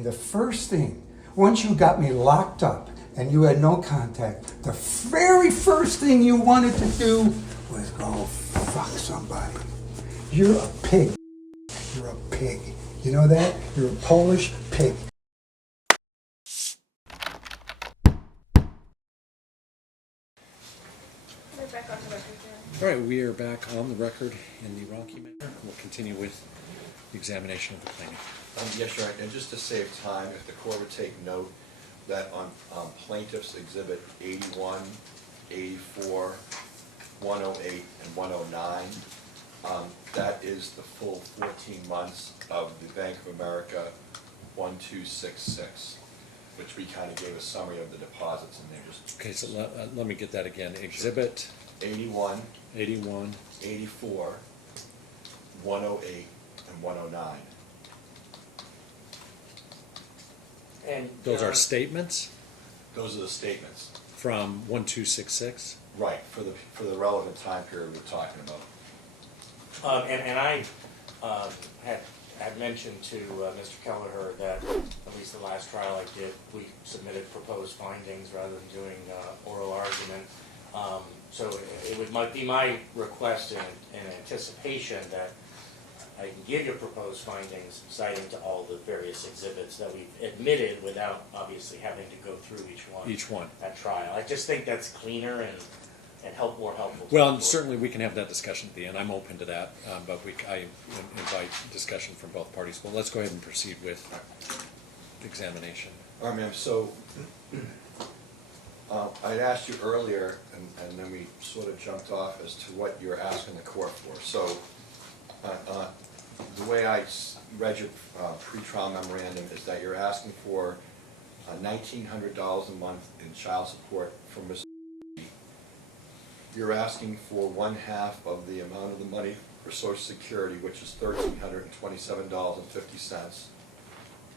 And the first thing, once you got me locked up and you had no contact, the very first thing you wanted to do was go fuck somebody. You're a pig. You're a pig. You know that? You're a Polish pig. All right, we are back on the record in the Ronchi matter. We'll continue with the examination of the plaintiff. Yes, Your Honor, and just to save time, if the court would take note that on Plaintiff's Exhibit 81, 84, 108, and 109, that is the full 14 months of the Bank of America 1266, which we kind of gave a summary of the deposits in there. Just Okay, so let me get that again. Exhibit 81, 81, 84, 108, and 109. And those are statements Those are the statements. from 1266? Right, for the relevant time period we're talking about. and I had mentioned to Mr. Kelleher that at least the last trial I did, we submitted proposed findings rather than doing oral argument. So might be my request in anticipation that I can give you proposed findings citing to all the various exhibits that we've admitted without obviously having to go through each one at trial. I just think that's cleaner and more helpful. Well, and certainly we can have that discussion at the end. I'm open to that, but I invite discussion from both parties. Well, let's go ahead and proceed with the examination. All right, ma'am, so I asked you earlier, and then we sort of jumped off as to what you're asking the court for. So the way I read your pretrial memorandum is that you're asking for $1,900 a month in child support from Mr. You're asking for 1/2 of the amount of the money for Social Security, which is $1,327.50.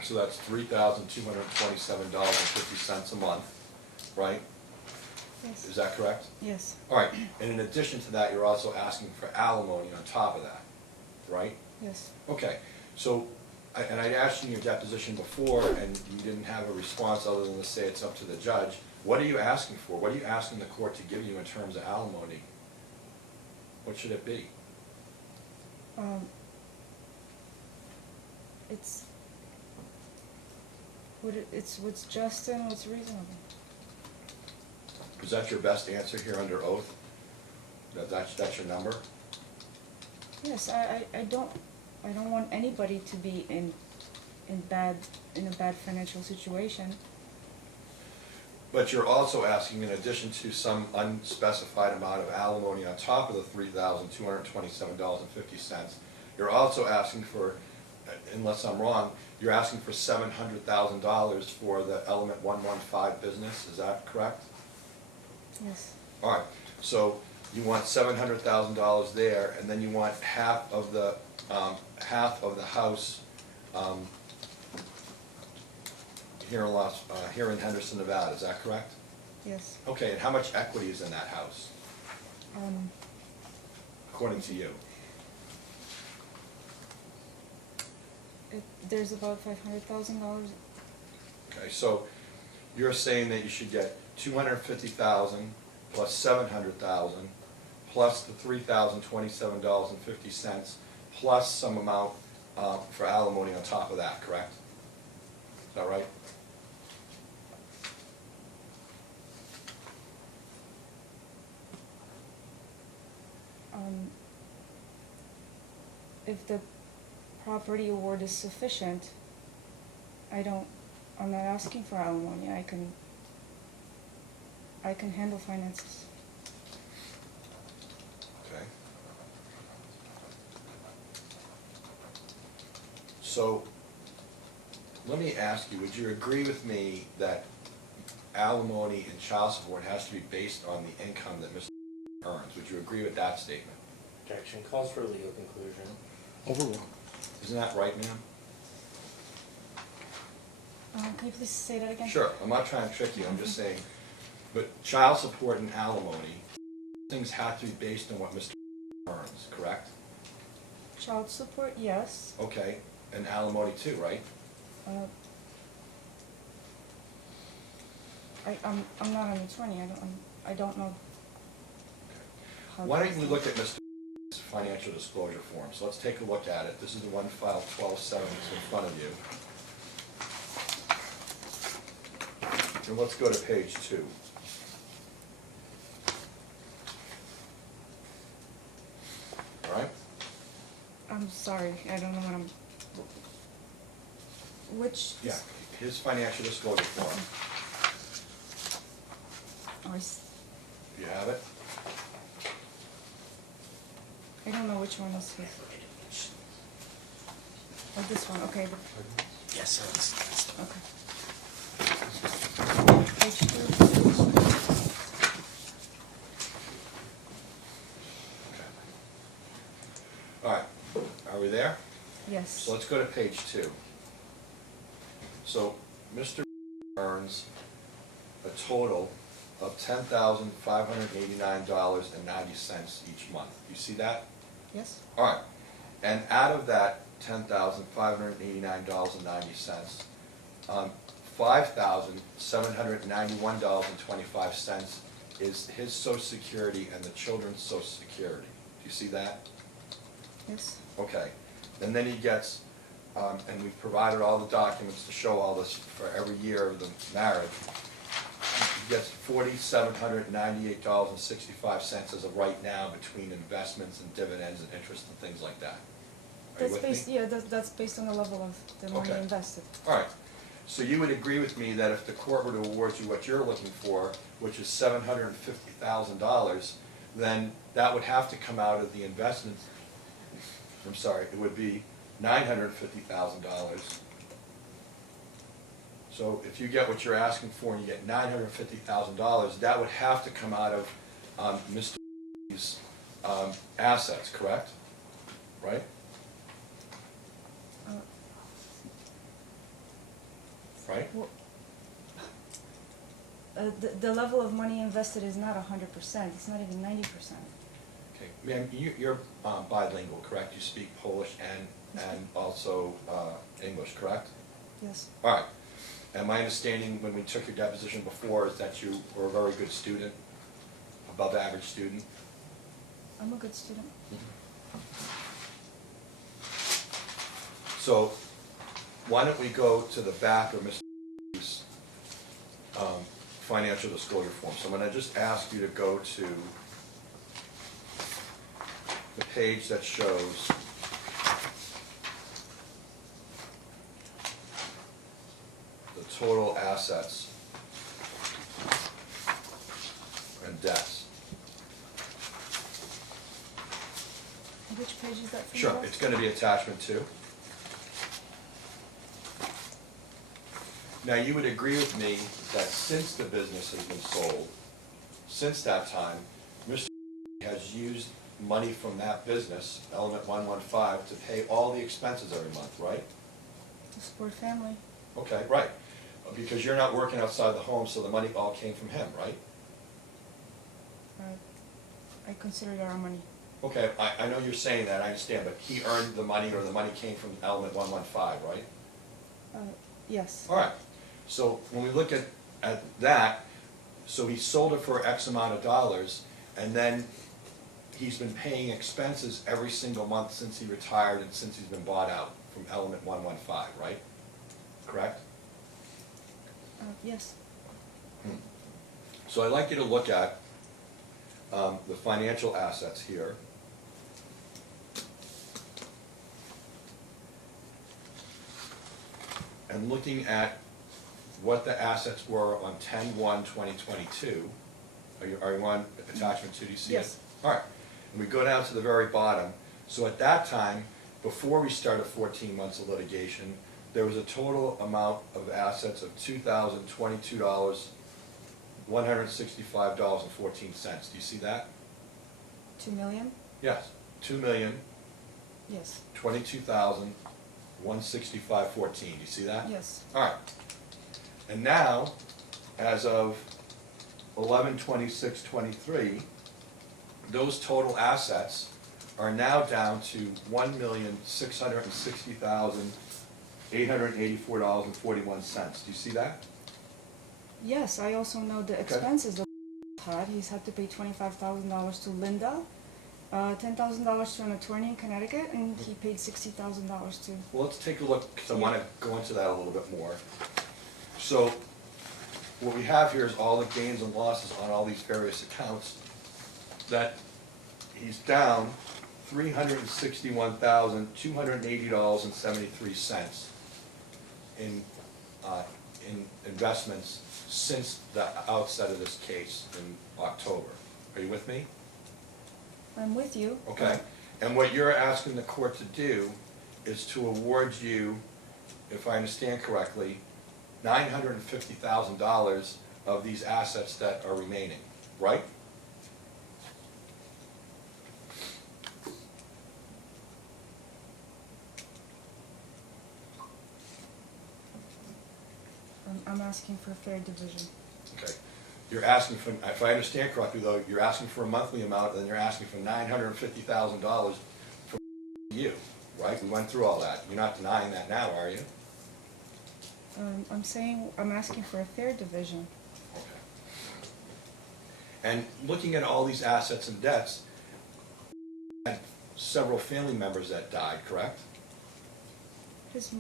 So that's $3,227.50 a month, right? Yes. Is that correct? Yes. All right, and in addition to that, you're also asking for alimony on top of that, right? Yes. Okay, so, and I asked you in your deposition before, and you didn't have a response other than to say it's up to the judge. What are you asking for? What are you asking the court to give you in terms of alimony? What should it be? It's what's just and what's reasonable. Is that your best answer here under oath? That's your number? Yes, I don't want anybody to be in a bad financial situation. But you're also asking, in addition to some unspecified amount of alimony on top of the $3,227.50, you're also asking for, unless I'm wrong, you're asking for $700,000 for the Element 115 business, is that correct? Yes. All right, so you want $700,000 there, and then you want half of the house here in Henderson, Nevada, is that correct? Yes. Okay, and how much equity is in that house, according to you? There's about $500,000. Okay, so you're saying that you should get $250,000 plus $700,000 plus the $3,027.50 plus some amount for alimony on top of that, correct? Is that right? If the property award is sufficient, I'm not asking for alimony. I can handle finances. Okay. So, let me ask you, would you agree with me that alimony and child support has to be based on the income that Mr. earns? Would you agree with that statement? Objection calls for a legal conclusion. Overruled. Isn't that right, ma'am? Can you please say that again? Sure, I'm not trying to trick you, I'm just saying, but child support and alimony, things have to be based on what Mr. earns, correct? Child support, yes. Okay, and alimony too, right? I'm not an attorney, I don't know. how Why to- don't we look at Mr. financial disclosure form? So let's take a look at it. This is the one filed 12/7 that's in front of you. And let's go to page 2. All right? I'm sorry, I don't know what I'm, which? Yeah, his financial disclosure form. Oh, Do you have it? I don't know which one is his. Oh, this one, okay, Yes, that's. okay. Page 2. All right, are we there? Yes. So let's go to page 2. So Mr. earns a total of $10,589.90 each month. You see that? Yes? All right. And out of that $10,589.90, $5,791.25 is his Social Security and the children's Social Security. Do you see that? Yes? Okay. And then he gets, and we've provided all the documents to show all this for every year of the marriage. He gets $4,798.65 as of right now between investments and dividends and interest and things like that. Are you That's with based, me? yeah, that's based on the level of the money Okay. invested. All right. So you would agree with me that if the court were to award you what you're looking for, which is $750,000, then that would have to come out of the investments. I'm sorry, it would be $950,000. So if you get what you're asking for and you get $950,000, that would have to come out of Mr. 's assets, correct? Right? Right? Well, the level of money invested is not 100%, it's not even 90%. Okay, ma'am, you're bilingual, correct? You speak Polish and also English, correct? Yes? All right. And my understanding when we took your deposition before is that you were a very good student, above average student. I'm a good student. So why don't we go to the back of Mr. 's financial disclosure form. So I'm going to just ask you to go to the page that shows the total assets and debts. Which page is that from? Sure, Jeff? it's going to be attachment 2. Now, you would agree with me that since the business has been sold, since that time, Mr. has used money from that business, Element 115, to pay all the expenses every month, right? To support family. Okay, right. Because you're not working outside the home, so the money all came from him, right? I consider it our money. Okay, I know you're saying that, I understand, but he earned the money, or the money came from Element 115, right? Yes. All right, so when we look at that, so he sold it for X amount of dollars, and then he's been paying expenses every single month since he retired and since he's been bought out from Element 115, right? Correct? Yes. So I'd like you to look at the financial assets here. And looking at what the assets were on 10/1/2022. Are you on attachment 2? Do you see it? Yes. All right. And we go down to the very bottom. So at that time, before we started 14 months of litigation, there was a total amount of assets of $2,022, $165.14. Do you see that? 2 million? Yes. Yes. $2,022,165.14. Do you see that? Yes. All right. And now, as of 11/26/23, those total assets are now down to $1,660,884.41. Do you see that? Yes, I also know the expenses that had. He's had to pay $25,000 to Linda, $10,000 to an attorney in Connecticut, and he paid $60,000 to. Well, let's take a look, because I want to go into that a little bit more. So, what we have here is all the gains and losses on all these various accounts, that he's down $361,280.73 in investments since the outset of this case in October. Are you with me? I'm with you. Okay, and what you're asking the court to do is to award you, if I understand correctly, $950,000 of these assets that are remaining, right? I'm asking for fair division. Okay, you're asking for, if I understand correctly though, you're asking for a monthly amount, and then you're asking for $950,000 from you, right? We went through all that. You're not denying that now, are you? I'm saying, I'm asking for a fair division. Okay. And looking at all these assets and debts, had several family members that died, correct? Yes,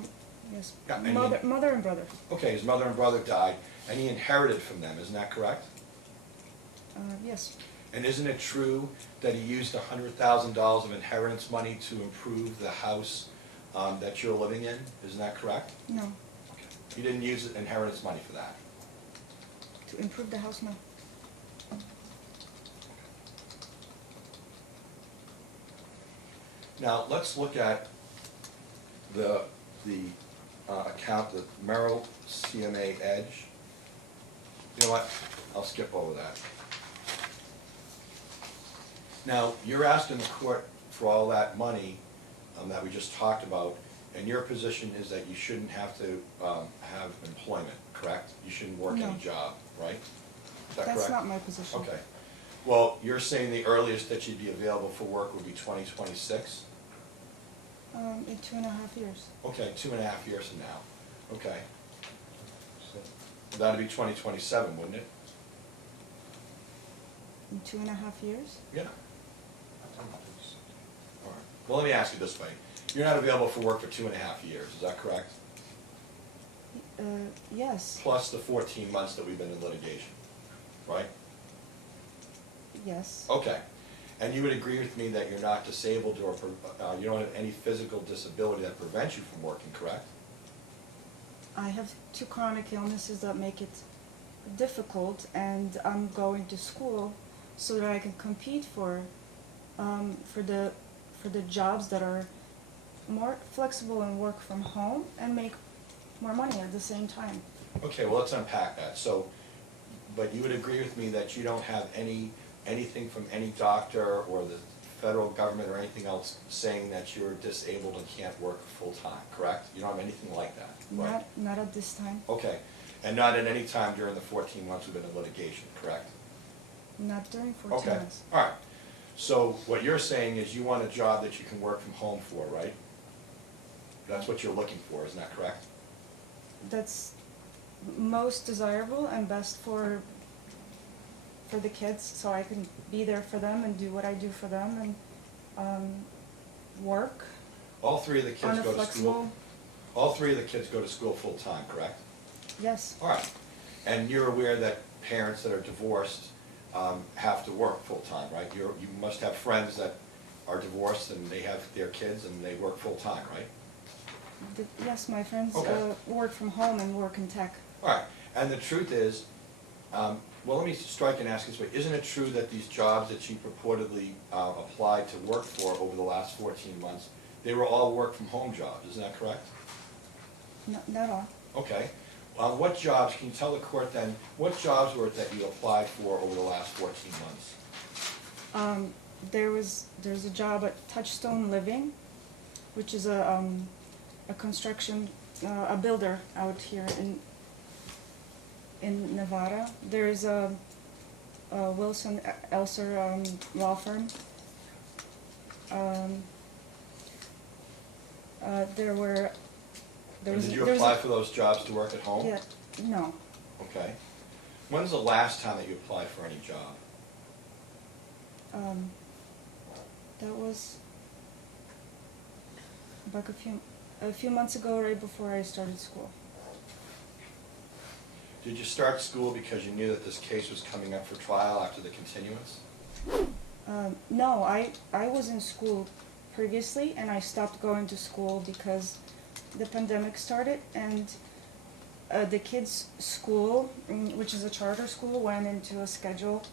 Yeah, and mother and brother. Okay, his mother and brother died, and he inherited from them, isn't that correct? Yes, And isn't it true that he used $100,000 of inheritance money to improve the house that you're living in? Isn't that correct? no, Okay. He didn't use inheritance money for that. to improve the house, no. Now, let's look at the account, the Merrill CMA Edge. You know what? I'll skip over that. Now, you're asking the court for all that money that we just talked about, and your position is that you shouldn't have to have employment, correct? You shouldn't work any No. job, right? Is that That's correct? not my position. Okay. Well, you're saying the earliest that you'd be available for work would be 2026? In 2.5 years. Okay, 2.5 years from now. Okay. That'd be 2027, wouldn't it? In 2.5 years? Yeah. All right. Well, let me ask you this way. You're not available for work for 2.5 years, is that correct? Yes, Plus the 14 months that we've been in litigation, right? yes. Okay. And you would agree with me that you're not disabled or you don't have any physical disability that prevents you from working, correct? I have 2 chronic illnesses that make it difficult, and I'm going to school so that I can compete for the jobs that are more flexible and work from home and make more money at the same time. Okay, well, let's unpack that. So, but you would agree with me that you don't have anything from any doctor or the federal government or anything else saying that you're disabled and can't work full-time, correct? You don't have anything like that, right? Not at this time. Okay, and not at any time during the 14 months we've been in litigation, correct? Not during 14 Okay, months. all right. So what you're saying is you want a job that you can work from home for, right? That's what you're looking for, isn't that correct? That's most desirable and best for the kids, so I can be there for them and do what I do for them and work All 3 of the on kids a go to flexible. school. All 3 of the kids go to school full-time, correct? Yes, All right. And you're aware that parents that are divorced have to work full-time, right? You must have friends that are divorced and they have their kids and they work full-time, right? yes, my friends Okay. work from home and work in tech. All right. And the truth is, well, let me strike and ask this way. Isn't it true that these jobs that you purportedly applied to work for over the last 14 months, they were all work-from-home jobs, isn't that correct? Not all. Okay. What jobs, can you tell the court then, what jobs were it that you applied for over the last 14 months? There's a job at Touchstone Living, which is a construction, a builder out here in Nevada. There's a Wilson Elser law firm. Did you apply for those jobs to work at home? Yeah, no. Okay. When's the last time that you applied for any job? That was back a few months ago, right before I started school. Did you start school because you knew that this case was coming up for trial after the continuance? No, I was in school previously, and I stopped going to school because the pandemic started, and the kids' school, which is a charter school, went into a schedule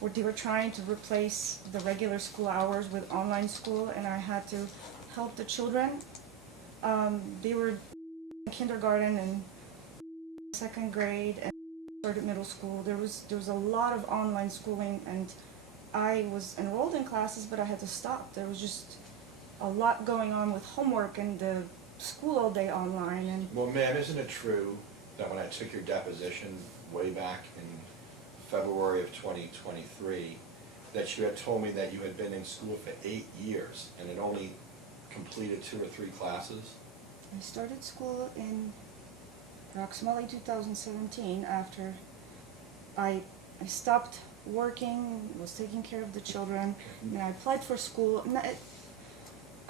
where they were trying to replace the regular school hours with online school, and I had to help the children. They were in kindergarten and second grade and started middle school. There was a lot of online schooling, and I was enrolled in classes, but I had to stop. There was just a lot going on with homework and the school all day online. And Well, ma'am, isn't it true that when I took your deposition way back in February of 2023, that you had told me that you had been in school for 8 years and had only completed 2 or 3 classes? I started school in approximately 2017 after I stopped working, was taking care of the children, and I applied for school.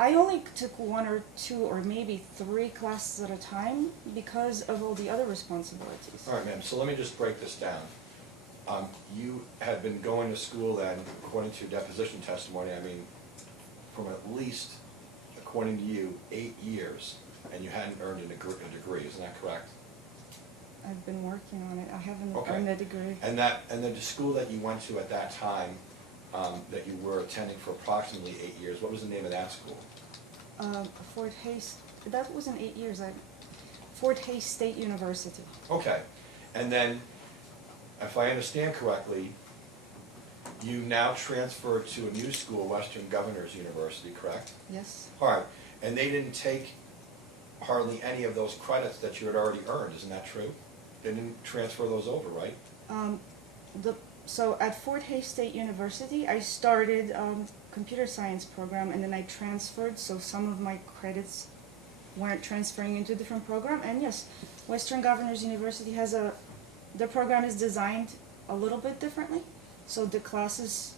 I only took 1 or 2 or maybe 3 classes at a time because of all the other responsibilities. All right, ma'am, so let me just break this down. You had been going to school then, according to your deposition testimony, I mean, from at least, according to you, 8 years, and you hadn't earned a degree, isn't that correct? I've been working on it. I haven't Okay. earned a degree. And the school that you went to at that time, that you were attending for approximately 8 years, what was the name of that school? Fort Hays, that wasn't 8 years. Fort Hays State University. Okay, and then, if I understand correctly, you now transferred to a new school, Western Governors University, correct? Yes. All right, and they didn't take hardly any of those credits that you had already earned, isn't that true? They didn't transfer those over, right? So at Fort Hays State University, I started computer science program, and then I transferred, so some of my credits weren't transferring into a different program. And yes, Western Governors University has the program is designed a little bit differently, so the classes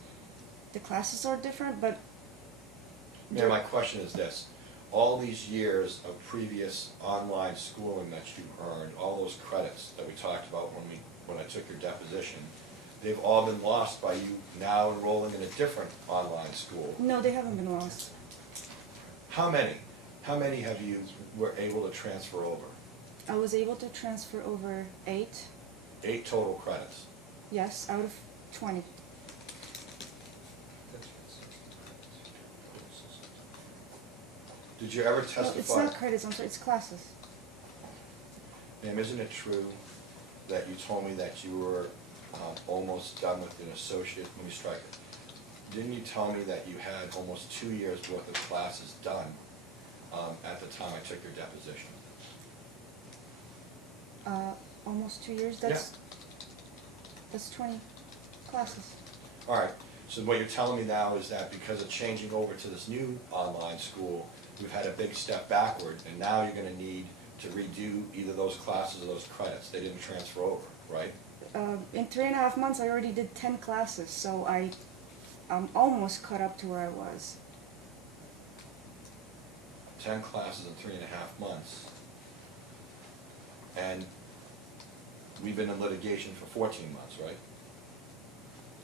are different, but Yeah, my question is this, all these years of previous online schooling that you earned, all those credits that we talked about when I took your deposition, they've all been lost by you now enrolling in a different online school. no, they haven't been lost. How many? How many have you were able to transfer over? I was able to transfer over 8, 8 total credits. yes, out of 20. Did you ever No, testify? it's not credits, I'm sorry, it's classes. Ma'am, isn't it true that you told me that you were almost done with an associate? Let me strike it. Didn't you tell me that you had almost 2 years worth of classes done at the time I took your deposition? Almost 2 years, that's 20 classes. All right, so what you're telling me now is that because of changing over to this new online school, we've had a big step backward, and now you're gonna need to redo either those classes or those credits. They didn't transfer over, right? In 3.5 months, I already did 10 classes, so I'm almost caught up to where I was. 10 classes in 3.5 months. And we've been in litigation for 14 months, right?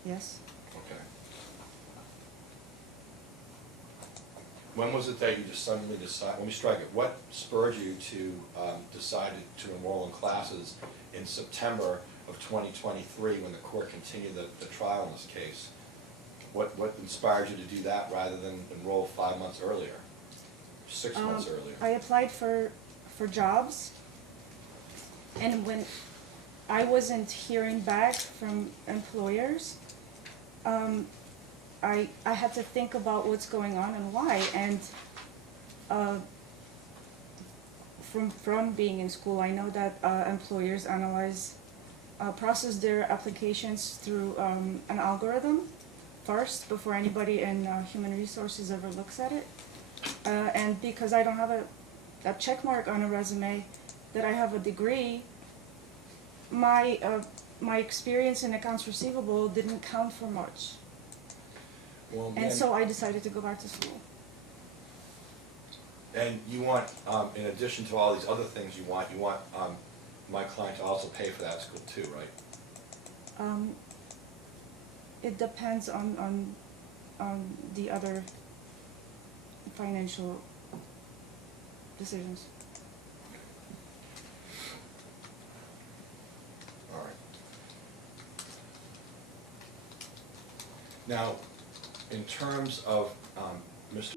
Yes. Okay. When was it that you just suddenly decided, let me strike it, what spurred you to decide to enroll in classes in September of 2023 when the court continued the trial in this case? What inspired you to do that rather than enroll 5 months earlier, 6 months earlier? I applied for jobs, and when I wasn't hearing back from employers, I had to think about what's going on and why. And from being in school, I know that employers process their applications through an algorithm first before anybody in human resources ever looks at it. And because I don't have a check mark on a resume that I have a degree, my my experience in accounts receivable didn't count for much. Well, And ma'am, so I decided to go back to school. and you want, in addition to all these other things you want my client to also pay for that school too, right? It depends on the other financial decisions. All right. Now, in terms of Mr.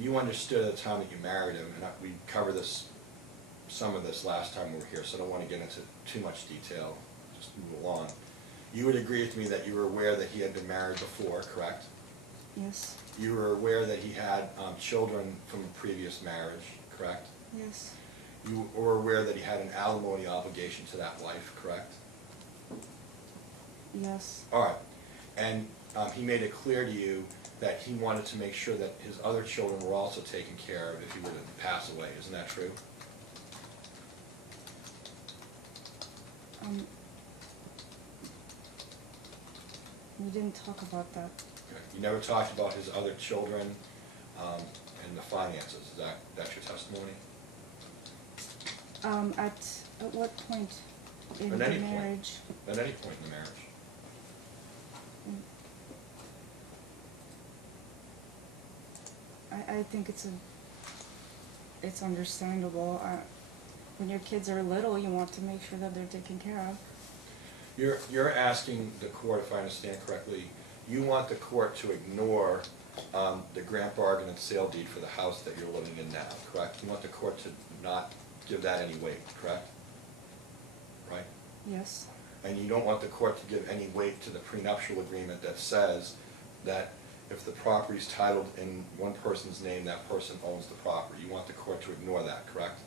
You understood at the time that you married him, and we covered some of this last time we were here, so I don't want to get into too much detail, just move along. You would agree with me that you were aware that he had been married before, correct? Yes, You were aware that he had children from a previous marriage, correct? yes, You were aware that he had an alimony obligation to that wife, correct? yes, All right, and he made it clear to you that he wanted to make sure that his other children were also taken care of if he were to pass away, isn't that true? we didn't talk about that. Okay. You never talked about his other children and the finances, that's your testimony? At what point in At the any point. marriage? At any point in the marriage? I think it's understandable. When your kids are little, you want to make sure that they're taken care of. You're asking the court, if I understand correctly, you want the court to ignore the grant bargain and sale deed for the house that you're living in now, correct? You want the court to not give that any weight, correct? Right? Yes, And you don't want the court to give any weight to the prenuptial agreement that says that if the property's titled in one person's name, that person owns the property. You want the court to ignore that, correct?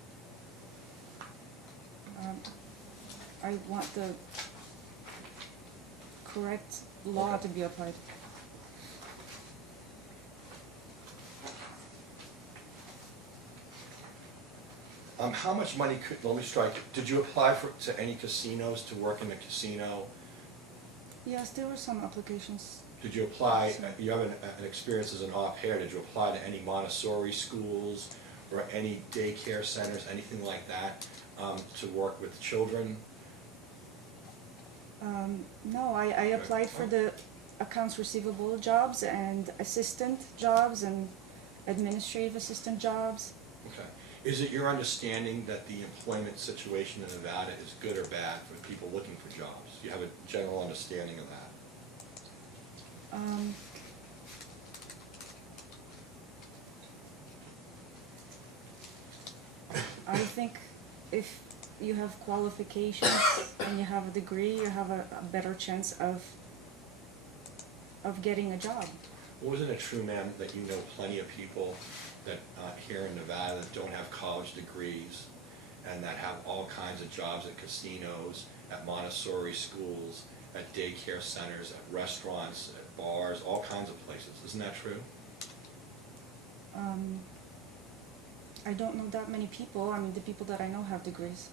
I want the correct law Okay. to be applied. How much money let me strike, did you apply to any casinos to work in a casino? Yes, there were some applications. Did you apply, you have an experience as an au pair, did you apply to any Montessori schools or any daycare centers, anything like that, to work with children? No, I applied for the accounts receivable jobs and assistant jobs and administrative assistant jobs. Okay. Is it your understanding that the employment situation in Nevada is good or bad for people looking for jobs? Do you have a general understanding of that? I think if you have qualifications and you have a degree, you have a better chance of getting a job. Well, isn't it true, ma'am, that you know plenty of people that here in Nevada that don't have college degrees and that have all kinds of jobs at casinos, at Montessori schools, at daycare centers, at restaurants, at bars, all kinds of places. Isn't that true? I don't know that many people. I mean, the people that I know have degrees.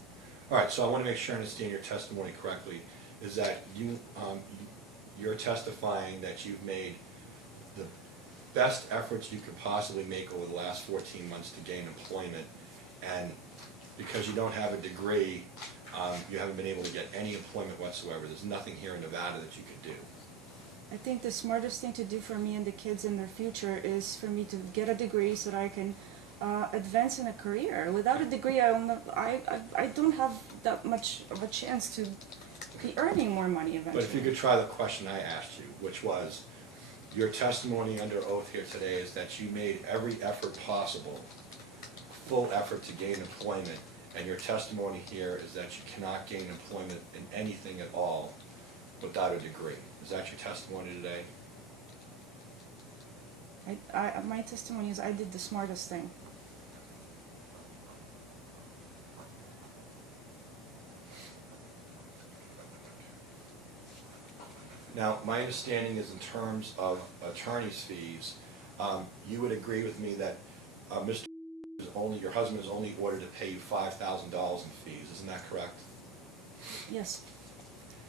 All right, so I want to make sure I understand your testimony correctly, is that you're testifying that you've made the best efforts you could possibly make over the last 14 months to gain employment, and because you don't have a degree, you haven't been able to get any employment whatsoever. There's nothing here in Nevada that you could do. I think the smartest thing to do for me and the kids in their future is for me to get a degree so that I can advance in a career. Without a degree, I don't have that much of a chance to be earning more money eventually. But if you could try the question I asked you, which was, your testimony under oath here today is that you made every effort possible, full effort to gain employment, and your testimony here is that you cannot gain employment in anything at all without a degree. Is that your testimony today? My testimony is I did the smartest thing. Now, my understanding is in terms of attorney's fees, you would agree with me that your husband is only ordered to pay you $5,000 in fees, isn't that correct? Yes.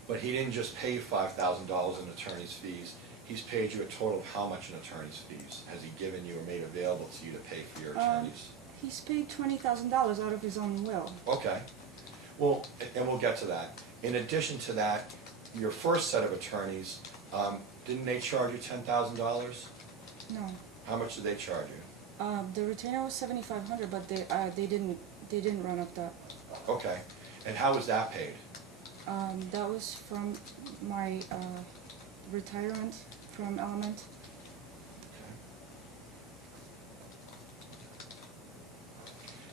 But he didn't just pay you $5,000 in attorney's fees, he's paid you a total of how much in attorney's fees? Has he given you or made available to you to pay for your attorneys? He's paid $20,000 out of his own will. Okay, well, and we'll get to that. In addition to that, your first set of attorneys, didn't they charge you $10,000? No. How much did they charge you? The retainer was $7,500, but they didn't run up that. Okay, and how was that paid? That was from my retirement from Element.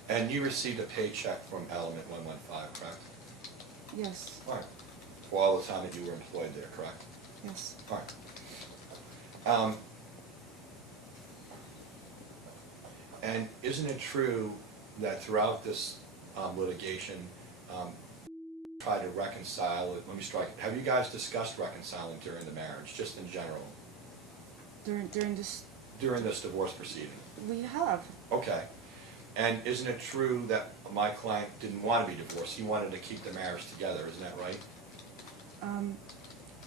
And you received a paycheck from Element 115, correct? Yes, All right, for all the time that you were employed there, correct? yes. All right. And isn't it true that throughout this litigation, try to reconcile it, let me strike it, have you guys discussed reconciling during the marriage, just in general, During this, during this divorce proceeding? we have. Okay. And isn't it true that my client didn't want to be divorced, he wanted to keep the marriage together, isn't that right?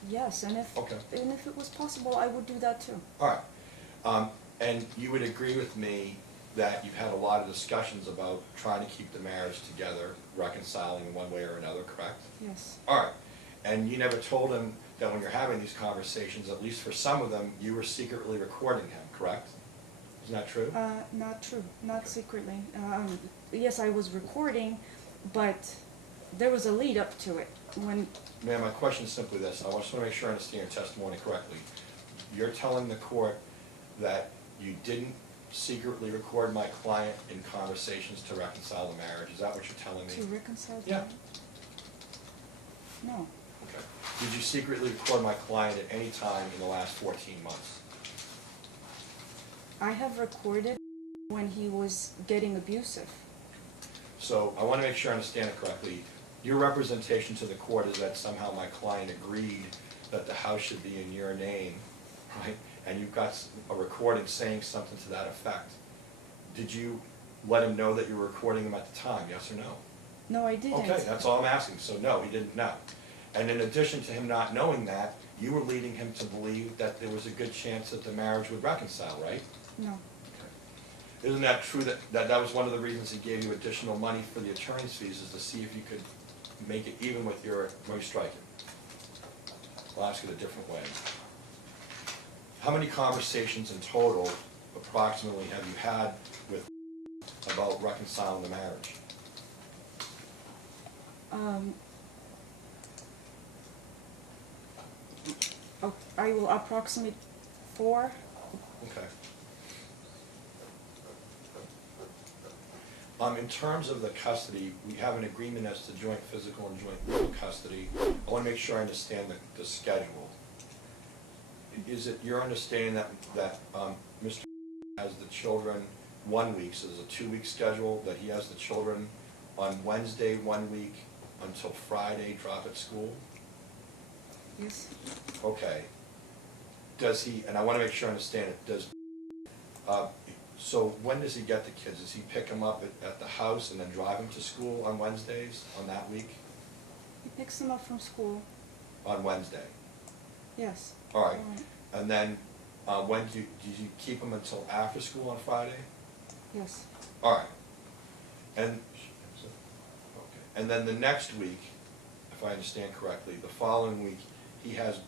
Yes, and if Okay. it was possible, I would do that too. All right. And you would agree with me that you've had a lot of discussions about trying to keep the marriage together, reconciling in one way or another, correct? Yes. All right. And you never told him that when you're having these conversations, at least for some of them, you were secretly recording him, correct? Isn't that true? Not true, not secretly. Yes, I was recording, but there was a lead up to it. When Ma'am, my question is simply this. I just want to make sure I understand your testimony correctly. You're telling the court that you didn't secretly record my client in conversations to reconcile the marriage. Is that what you're telling me? to reconcile. Yeah. No. Okay. Did you secretly record my client at any time in the last 14 months? I have recorded when he was getting abusive. So I want to make sure I understand it correctly. Your representation to the court is that somehow my client agreed that the house should be in your name, right? And you've got a recording saying something to that effect. Did you let him know that you were recording him at the time, yes or no? No, I didn't. Okay, that's all I'm asking. So no, he didn't know. And in addition to him not knowing that, you were leading him to believe that there was a good chance that the marriage would reconcile, right? No. Isn't that true that was one of the reasons he gave you additional money for the attorney's fees, is to see if you could make it even with your, let me strike it. I'll ask it a different way. How many conversations in total, approximately, have you had with about reconciling the marriage? I will approximate 4. Okay. In terms of the custody, we have an agreement as to joint physical and joint legal custody. I want to make sure I understand the schedule. Is it your understanding that Mr. has the children 1 week, so there's a 2-week schedule, that he has the children on Wednesday 1 week until Friday drop at school? Yes. Okay. Does he, and I want to make sure I understand it, so when does he get the kids? Does he pick them up at the house and then drive them to school on Wednesdays on that week? He picks them up from school. On Wednesday? Yes. All right. And then when do you keep them until after school on Friday? Yes. All right. And then the next week, if I understand correctly, the following week, he has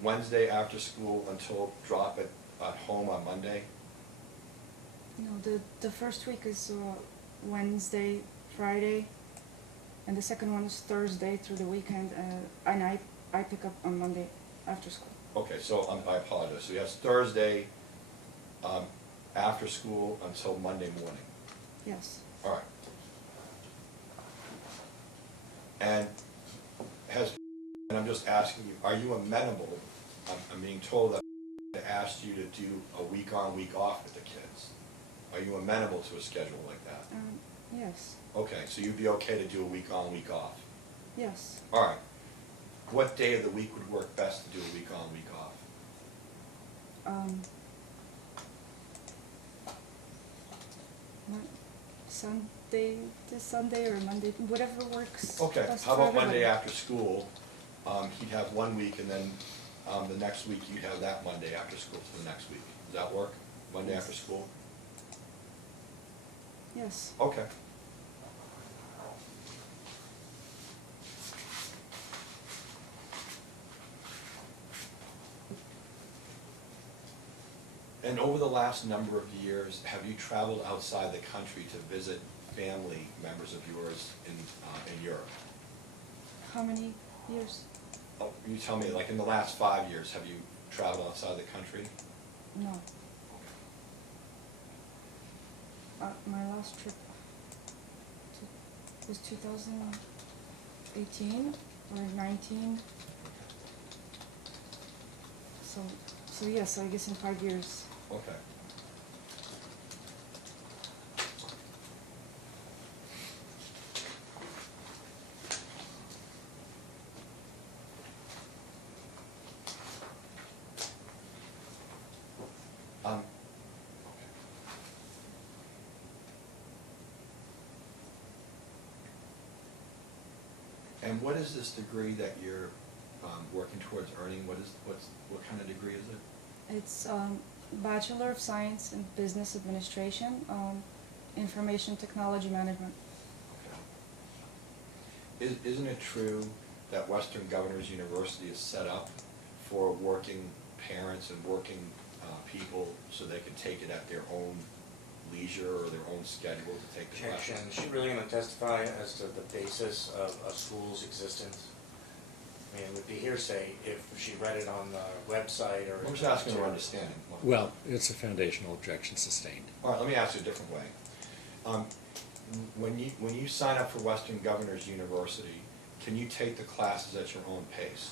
Wednesday after school until drop at home on Monday? No, the first week is Wednesday, Friday, and the second one is Thursday through the weekend, and I pick up on Monday after school. Okay, so I apologize. So he has Thursday after school until Monday morning. Yes. All right. And I'm just asking you, are you amenable? I'm being told that they asked you to do a week on, week off with the kids. Are you amenable to a schedule like that? Yes. Okay, so you'd be okay to do a week on, week off? Yes. All right. What day of the week would work best to do a week on, week off? Sunday to Sunday or Monday, whatever works. Okay, best how for about Monday everybody. after school? he'd have 1 week, and then the next week you'd have that Monday after school to the next week. Does that work? Monday after school? Yes. Okay. And over the last number of years, have you traveled outside the country to visit family members of yours in Europe? How many years? Oh, you tell me, like in the last 5 years, have you traveled outside the country? No. My last trip was 2018 or 19. So yes, I guess in 5 years. Okay. And what is this degree that you're working towards earning? What kind of degree is it? It's Bachelor of Science in Business Administration, Information Technology Management. Okay. Isn't it true that Western Governors University is set up for working parents and working people so they can take it at their own leisure or their own schedule to take the class? Objection. Is she really going to testify as to the basis of a school's existence? I mean, it would be hearsay if she read it on the website or... I'm just asking her understanding. Well, it's a foundational objection sustained. All right, let me ask you a different way. When you sign up for Western Governors University, can you take the classes at your own pace?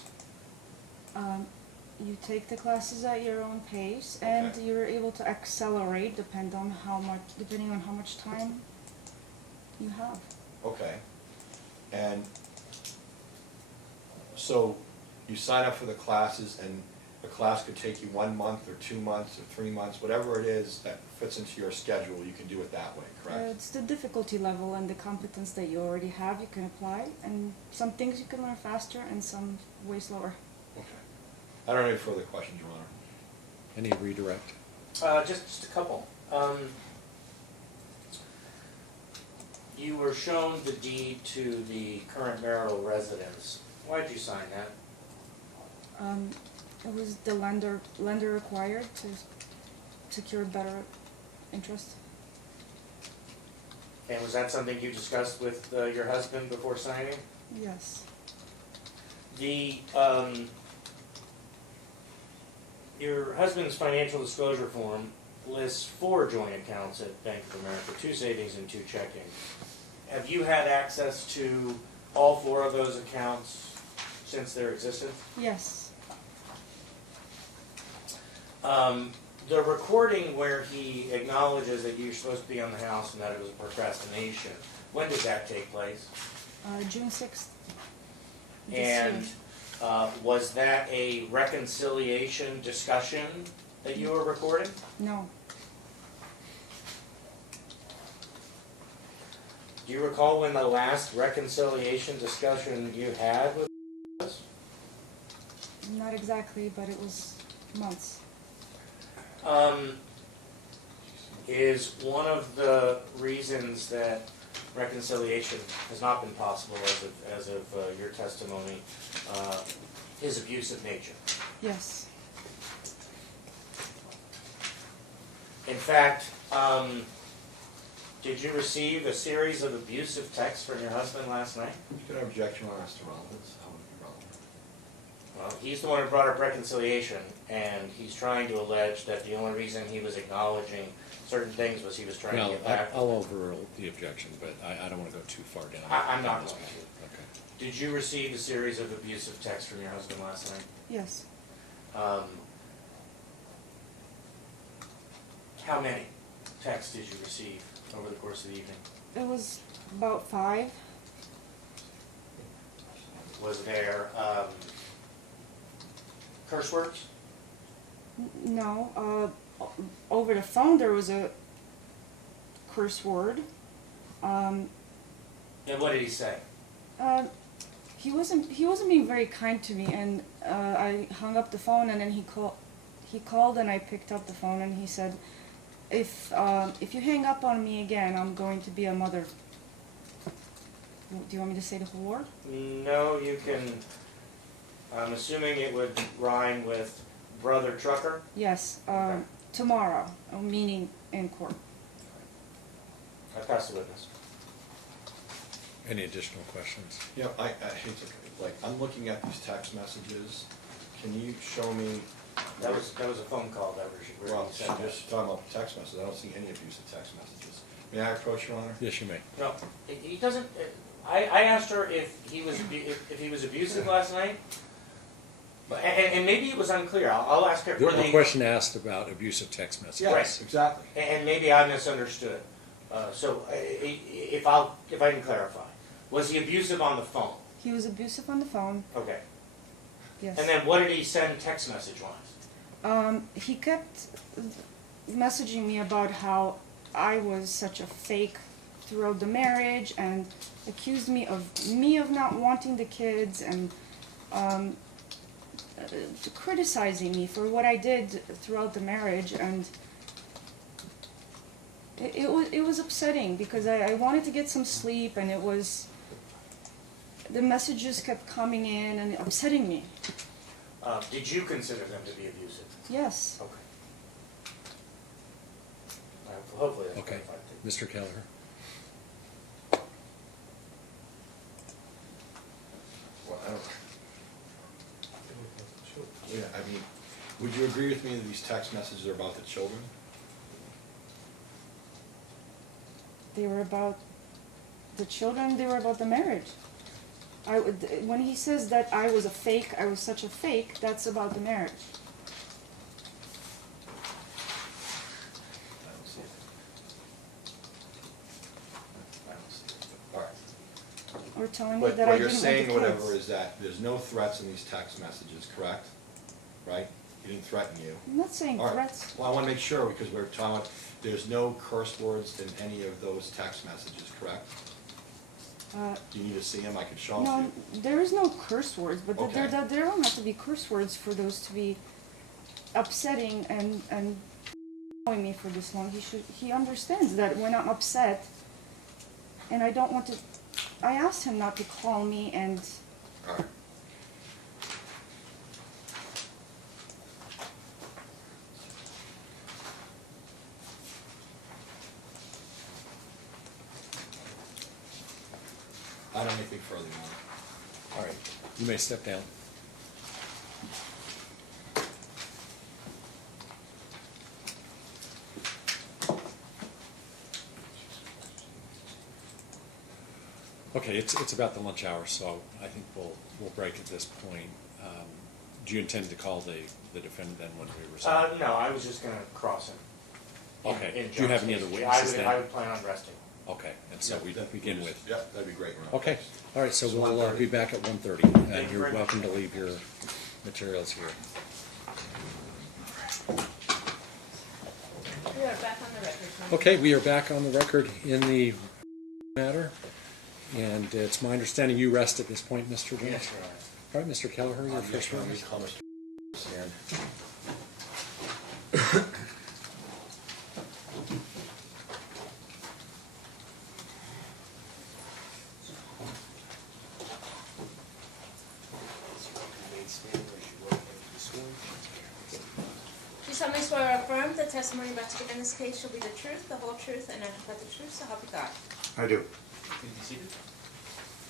You take the classes at your own pace, and Okay. you're able to accelerate depending on how much time you have. Okay. And so you sign up for the classes, and the class could take you 1 month or 2 months or 3 months, whatever it is that fits into your schedule, you can do it that way, correct? It's the difficulty level and the competence that you already have you can apply, and some things you can learn faster and some way slower. Okay. I don't have any further questions, Your Honor. Any redirect? Just a couple. You were shown the deed to the current marital residence. Why did you sign that? It was the lender required to secure better interest. And was that something you discussed with your husband before signing? Yes. Your husband's financial disclosure form lists 4 joint accounts at Bank of America, 2 savings and 2 checking. Have you had access to all 4 of those accounts since their existence? Yes. The recording where he acknowledges that you're supposed to be on the house and that it was a procrastination, when did that take place? June 6th. And was that a reconciliation discussion that you were recording? No. Do you recall when the last reconciliation discussion you had with us? Not exactly, but it was months. Is one of the reasons that reconciliation has not been possible as of your testimony his abusive nature? Yes. In fact, did you receive a series of abusive texts from your husband last night? You can object, Your Honor, as to relevance. How would it be relevant? Well, he's the one who brought up reconciliation, and he's trying to allege that the only reason he was acknowledging certain things was he was trying to Well, get back. I'll overrule the objection, but I don't want to go too far down. I'm not down this going path. to. Okay. Did you receive a series of abusive texts from your husband last night? Yes. How many texts did you receive over the course of the evening? It was about 5. Was there curse words? No. Over the phone there was a curse word. And what did he say? he wasn't being very kind to me, and I hung up the phone, and then he called, and I picked up the phone, and he said, if you hang up on me again, I'm going to be a mother. Do you want me to say the whole word? No, you can, I'm assuming it would rhyme with brother trucker? Yes, Okay. tomorrow, meaning in court. I pass the witness. Any additional questions? You know, I hate to, like, I'm looking at these text messages. Can you show me? That was a phone call that where Well, he said that. just talking about text messages, I don't see any abuse of text messages. May I approach, Your Honor? Yes, you may. No, he doesn't, I asked her if he was abusive last night, and maybe it was unclear, I'll ask her. The question asked about abusive text messages. Yes, exactly. And maybe I misunderstood. So if I can clarify, was he abusive on the phone? He was abusive on the phone. Okay. Yes. And then what did he send text message wise? He kept messaging me about how I was such a fake throughout the marriage, and accused me of not wanting the kids, and criticizing me for what I did throughout the marriage, and it was upsetting because I wanted to get some sleep, and the messages kept coming in and upsetting me. Did you consider them to be abusive? Yes. Okay. Hopefully that's Okay. clarified. Mr. Kelleher? Well, I don't. Yeah, I mean, would you agree with me that these text messages are about the children? They were about the children, they were about the marriage. When he says that I was such a fake, that's about the marriage. I don't see it. I don't see it. All right. Or telling me But that I what didn't you're want saying, the whatever, kids. is that there's no threats in these text messages, correct? Right? He didn't threaten you. I'm not saying All right. threats. Well, I want to make sure, because we're talking about, there's no curse words in any of those text messages, correct? Do you need to see them? I can show them to No, you. there is no curse words, but Okay. there don't have to be curse words for those to be upsetting and following me for this long. He understands that when I'm upset and I don't want to. I asked him not to call me, and All right. I don't have anything further, Your Honor. All right, you may step down. Okay, it's about the lunch hour, so I think we'll break at this point. Do you intend to call the defendant then when we resume? No, I was just gonna cross him. Okay. in Do you have John's any other case. witnesses then? I would plan on resting. Okay, and so Yeah, we that- begin with. Yeah, that'd be great, Your Honor. Okay, all right, so It's we'll 1:30. be back at 1:30, Thank and you you're very much. welcome to leave your materials here. We are back on the record. Tom. Okay, we are back on the record in the matter, and it's my understanding you rest at this point, Mr. Jones? Yes, Your Honor. All right, Mr. Kelleher, your Yes, first Your Honor, witness. you call Mr. Sand. You solemnly swear or affirm the testimony you're about to give in this case shall be the truth, the whole truth, and nothing but the truth, so help you God. I do.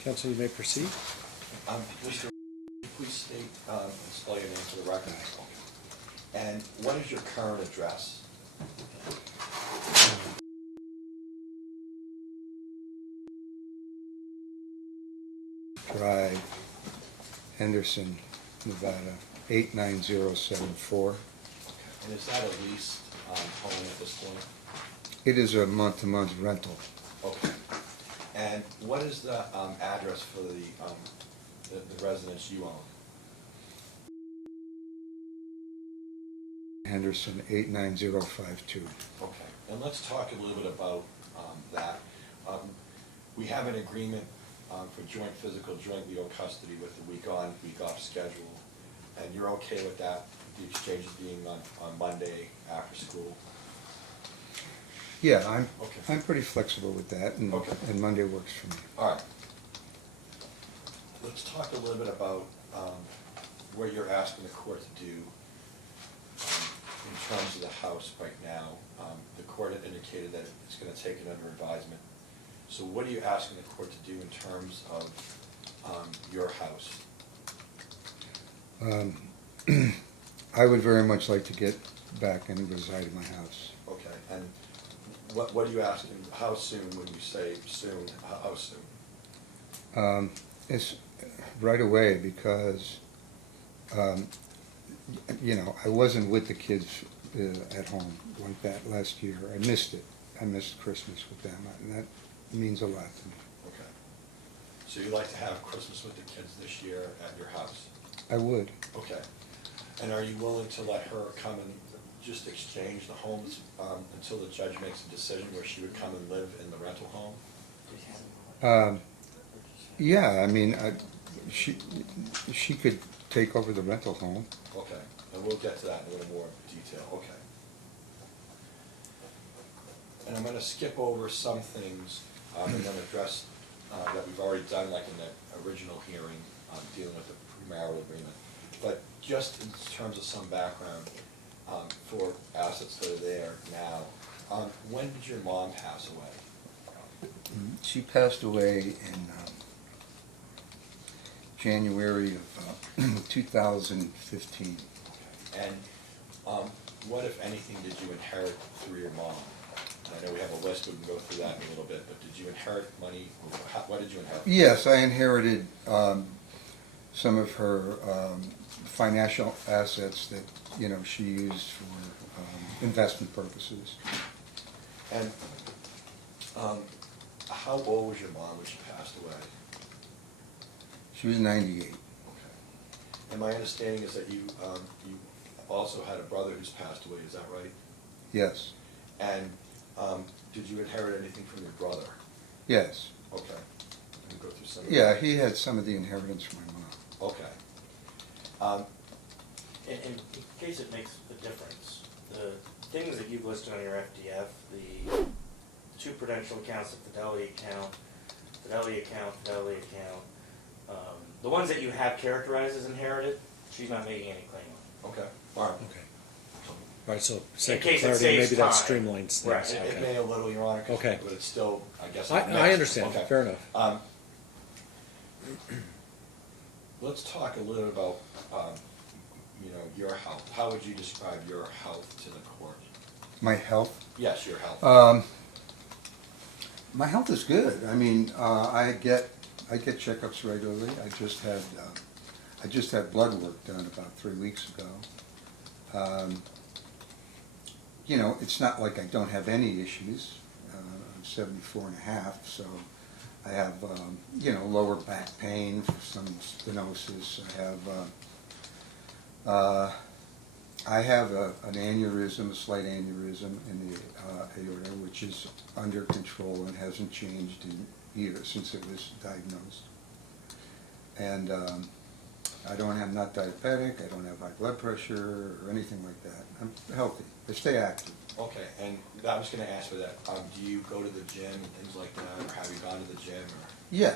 Counsel, you may proceed. Mr. Please state, and spell your name for the record. And what is your current address? Drive, Henderson, Nevada, 89074. And is that a leased home at this point? It is a month-to-month rental. Okay. And what is the address for the residence you own? Henderson, 89052. Okay. And let's talk a little bit about that. We have an agreement for joint physical, joint legal custody with the week on, week off schedule. And you're okay with that, the exchanges being on Monday after school? Yeah, Okay. I'm pretty flexible with that, and, Okay. and Monday works for me. All right. Let's talk a little bit about what you're asking the court to do in terms of the house right now. The court had indicated that it's going to take it under advisement. So what are you asking the court to do in terms of your house? I would very much like to get back and reside in my house. Okay, and what are you asking, how soon, when you say soon, how soon? It's right away because, you know, I wasn't with the kids at home like that last year. I missed it. I missed Christmas with them, and that means a lot to me. Okay. So you'd like to have Christmas with the kids this year at your house? I would. Okay. And are you willing to let her come and just exchange the homes until the judge makes a decision where she would come and live in the rental home? Yeah, I mean, she could take over the rental home. Okay, and we'll get to that in a little more detail, okay. And I'm gonna skip over some things and then address that we've already done, like in the original hearing, dealing with the premarital agreement. But just in terms of some background for assets that are there now, when did your mom pass away? She passed away in January of 2015. And what, if anything, did you inherit through your mom? And I know we have a list, we can go through that in a little bit, but did you inherit money? What did you inherit? Yes, I inherited some of her financial assets that, you know, she used for investment purposes. And how old was your mom when she passed away? She was 98. Okay. And my understanding is that you also had a brother who's passed away, is that right? Yes. And did you inherit anything from your brother? Yes. Okay. Can you go through some of Yeah, that? he had some of the inheritance from my mom. Okay. In case it makes a difference, the things that you've listed on your FDF, the two prudential accounts, the Fidelity account, the ones that you have characterized as inherited, she's not making any claim on. Okay. All right. Okay. Right, so sake of case it clarity, saves maybe that time. streamlines Right. things. It Okay. may a little, Your Honor. Okay. But it's still, I guess. I mixed. understand, Okay. fair enough. Let's talk a little about, you know, your health. How would you describe your health to the court? My health? Yes, your health. My health is good. I mean, I get checkups regularly. I just had blood work done about 3 weeks ago. You know, it's not like I don't have any issues. I'm 74 and a half, so I have, you know, lower back pain, some stenosis. I have an aneurysm, a slight aneurysm in the aorta, which is under control and hasn't changed in years since it was diagnosed. And I'm not diabetic, I don't have high blood pressure or anything like that. I'm healthy. I stay active. Okay, and I was gonna ask for that. Do you go to the gym and things like that, or have you gone to the gym, or? Yeah,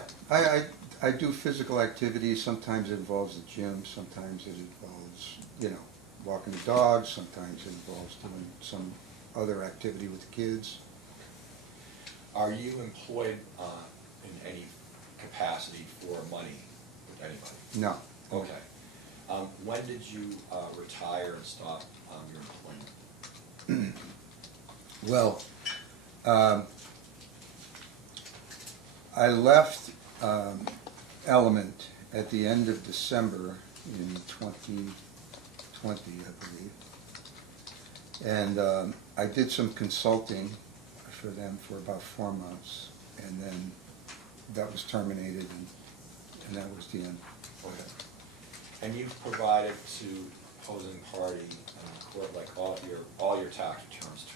I do physical activity. Sometimes it involves the gym, sometimes it involves, you know, walking the dogs, sometimes it involves doing some other activity with the kids. Are you employed in any capacity for money with anybody? No. Okay. When did you retire and stop your employment? Well, I left Element at the end of December in 2020, I believe. And I did some consulting for them for about 4 months, and then that was terminated, and that was the end. Okay. And you've provided to opposing party in court, like all your tax returns,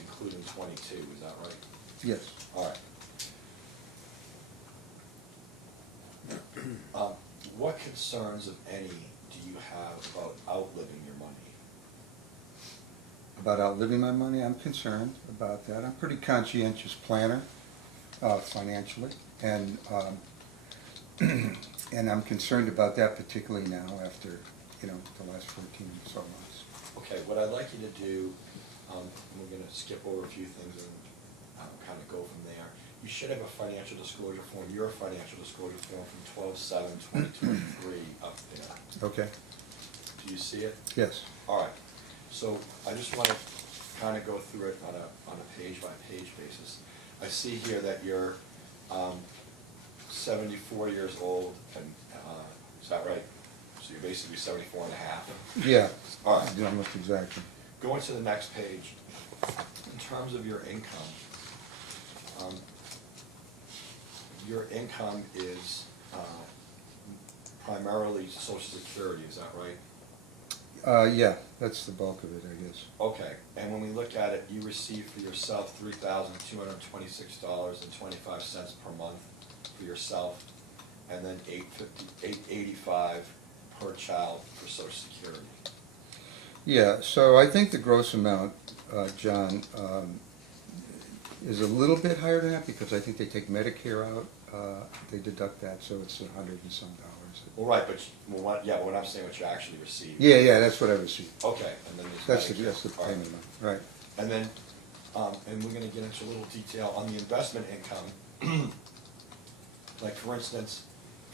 including 22, is that right? Yes. All right. What concerns, if any, do you have about outliving your money? About outliving my money, I'm concerned about that. I'm a pretty conscientious planner, financially, and and I'm concerned about that particularly now after, the last 14 or so months. Okay, what I'd like you to do, and we're gonna skip over a few things and kind of go from there. You should have a financial disclosure form, your financial disclosure form from 12/7/2023 up there. Okay, Do you see it? yes, All right, so I just want to kind of go through it on a page-by-page basis. I see here that you're 74 years old, and is that right? So you're basically 74 and a half. yeah. All right. Almost exactly. Going to the next page, in terms of your income is primarily Social Security, is that right? Yeah, that's the bulk of it, I guess. Okay, and when we look at it, you receive for yourself $3,226.25 per month for yourself, and then $885 per child for Social Security. Yeah, so I think the gross amount, John, is a little bit higher than that because I think they take Medicare out, they deduct that, so it's $100 and some dollars. Well, right, but what I'm saying, what you actually receive. Yeah, that's what I received. Okay, and then there's That's Medicare. the All right. payment amount, right. And then, and we're gonna get into a little detail on the investment income. Like, for instance,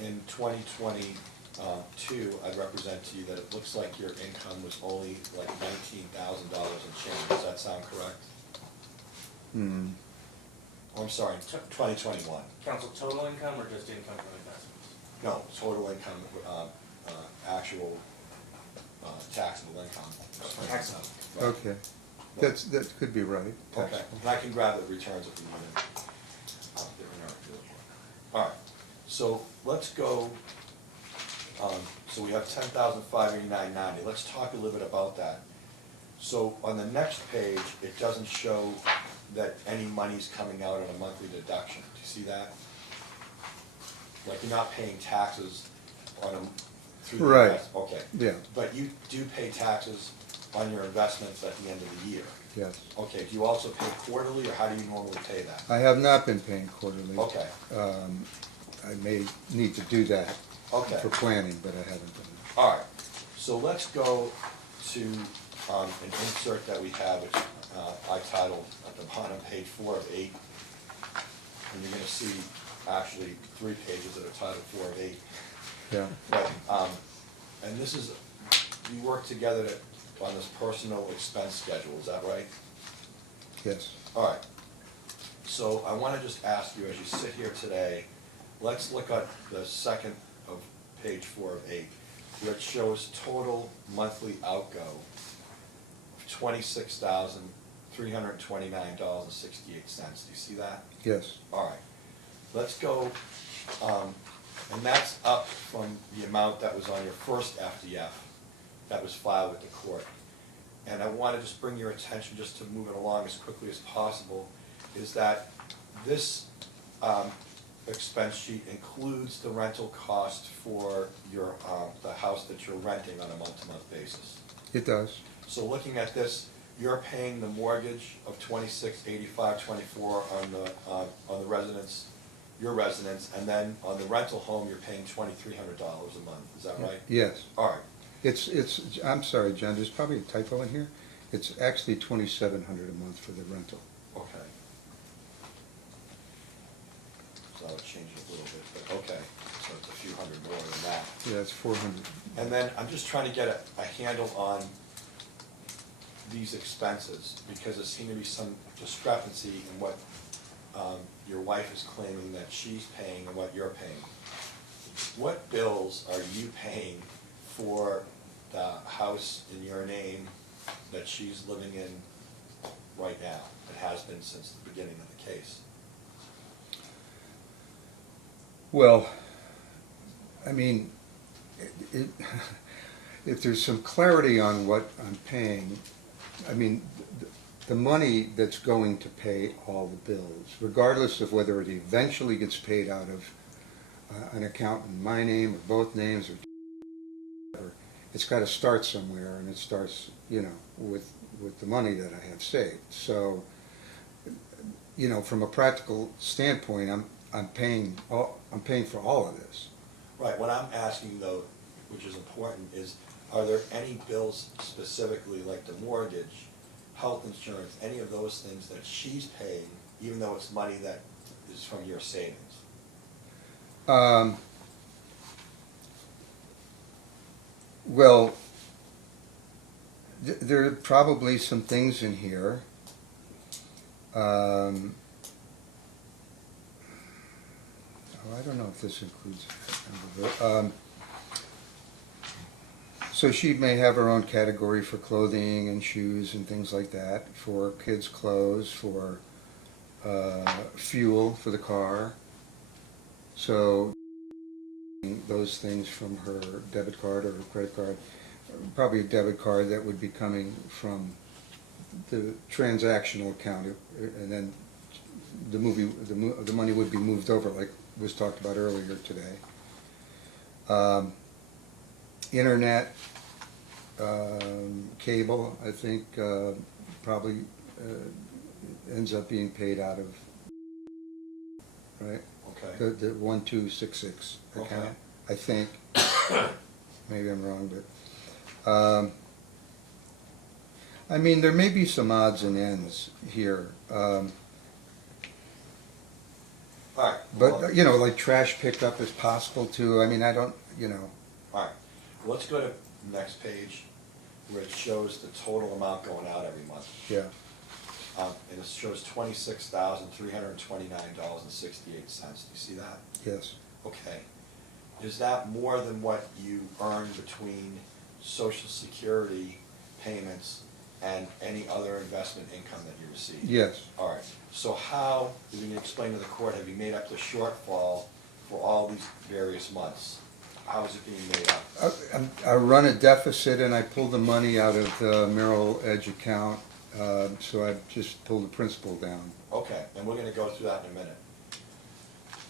in 2022, I'd represent to you that it looks like your income was only like $19,000 and change. Does that sound correct? Hmm. Oh, I'm sorry, 2021. Council, total income or just income from investments? No, total income, actual taxable income. Taxable. Right. Okay, that could be right. Okay, Taxable. and I can grab the returns if you need them. They're in our field. All right, so let's go, so we have $10,589.90. Let's talk a little bit about that. So on the next page, it doesn't show that any money's coming out on a monthly deduction. Do you see that? Like, you're not paying taxes on them through the Right. invest- Okay. Yeah, But you do pay taxes on your investments at the end of the year. yes. Okay, do you also pay quarterly, or how do you normally pay that? I have not been paying quarterly. Okay. I may need to do that Okay. for planning, but I haven't done it. All right, so let's go to an insert that we have, which I titled at the bottom, page 4 of 8. And you're gonna see actually 3 pages that are titled 4 of 8. Yeah, But, and this is, you work together on this personal expense schedule, is that right? yes. All right. So I want to just ask you, as you sit here today, let's look at the second of page 4 of 8, which shows total monthly outgo of $26,329.68. Do you see that? Yes, All right. Let's go, and that's up from the amount that was on your first FDF that was filed with the court. And I want to just bring your attention, just to move it along as quickly as possible, is that this expense sheet includes the rental cost for your, the house that you're renting on a month-to-month basis. it does. So looking at this, you're paying the mortgage of $26,8524 on the residence, your residence, and then on the rental home, you're paying $2,300 a month. Is that right? Yes. All right. It's, I'm sorry, John, there's probably a typo in here. It's actually $2,700 a month for the rental. Okay. So I would change it a little bit, but okay. So it's a few hundred more than that. Yeah, it's 400. And then I'm just trying to get a handle on these expenses, because there seemed to be some discrepancy in what your wife is claiming that she's paying and what you're paying. What bills are you paying for the house in your name that she's living in right now, that has been since the beginning of the case? Well, I mean, if there's some clarity on what I'm paying, I mean, the money that's going to pay all the bills, regardless of whether it eventually gets paid out of an account in my name or both names, or it's got to start somewhere, and it starts, you know, with the money that I have saved. So, you know, from a practical standpoint, I'm paying for all of this. Right, what I'm asking though, which is important, is are there any bills specifically like the mortgage, health insurance, any of those things that she's paying, even though it's money that is from your savings? Well, there are probably some things in here. Oh, I don't know if this includes. So she may have her own category for clothing and shoes and things like that, for kids' clothes, for fuel for the car. So those things from her debit card or her credit card, probably a debit card that would be coming from the transactional account, and then the money would be moved over, like was talked about earlier today. Internet, cable, I think probably ends up being paid out of, right? Okay. The 1266 account, Okay. I think. Maybe I'm wrong, but I mean, there may be some odds and ends here. All right. But, well, you know, like trash pickup is possible too. I mean, I don't, you know. all right, let's go to the next page where it shows the total amount going out every month. Yeah. And it shows $26,329.68. Do you see that? Yes. Okay. Is that more than what you earn between Social Security payments and any other investment income that you receive? Yes. All right. So how, you can explain to the court, have you made up the shortfall for all these various months? How is it being made up? I run a deficit and I pull the money out of the Merrill Edge account, so I just pull the principal down. Okay, and we're gonna go through that in a minute.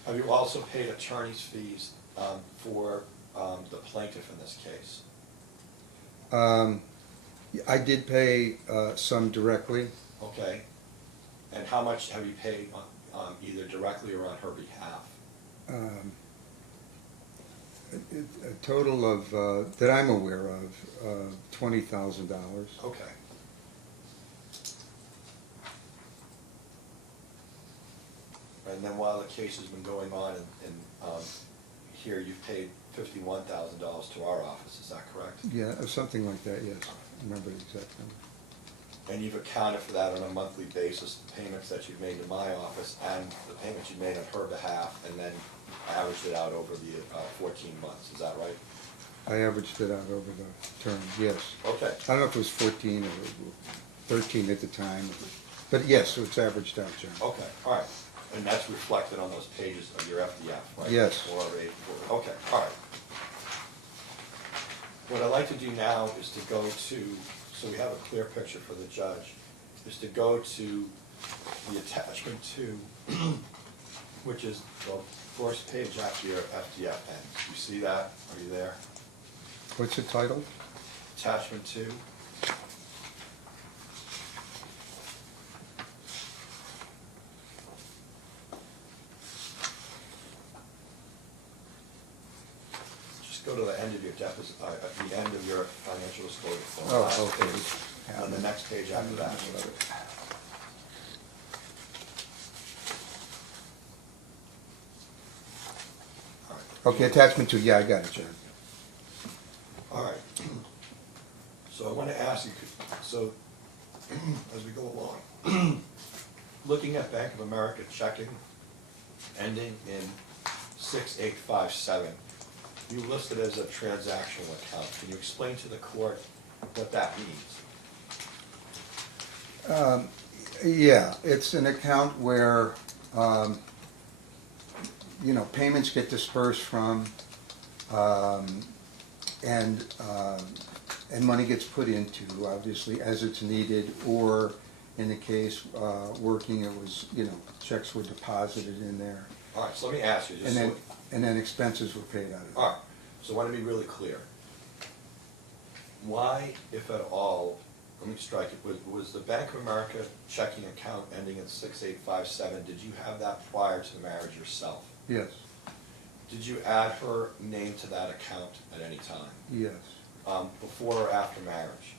Have you also paid attorney's fees for the plaintiff in this case? I did pay some directly. Okay. And how much have you paid either directly or on her behalf? A total of, that I'm aware of, $20,000. Okay. And then while the case has been going on and here you've paid $51,000 to our office, is that correct? Yeah, something like that, yes. I remember the exact number. And you've accounted for that on a monthly basis, the payments that you've made to my office and the payments you've made on her behalf, and then averaged it out over the 14 months, is that right? I averaged it out over the term, yes. Okay. I don't know if it was 14 or 13 at the time, but yes, so it's averaged out, John. Okay, all right. And that's reflected on those pages of your FDF, right? Yes. Okay, all right. What I'd like to do now is to go to, so we have a clear picture for the judge, is to go to the attachment 2, which is the first page after your FDF ends. You see that? Are you there? What's it titled? Attachment 2. Just go to the end of your deficit, the end of your financial disclosure form. Oh, last okay. page, and the next page after that. All right. Okay, attachment 2, yeah, I got it, John. All right. So I want to ask you, so as we go along, looking at Bank of America checking ending in 6857, you listed as a transactional account. Can you explain to the court what that means? Yeah, it's an account where, you know, payments get dispersed from, and money gets put into, obviously, as it's needed, or in the case working, it was, you know, checks were deposited in there. All right, so let me ask you, just And then, and then expenses were paid out of All that. right, so I want to be really clear. Why, if at all, let me strike it, was the Bank of America checking account ending in 6857, did you have that prior to the marriage yourself? Yes, Did you add her name to that account at any time? yes, Before or after marriage?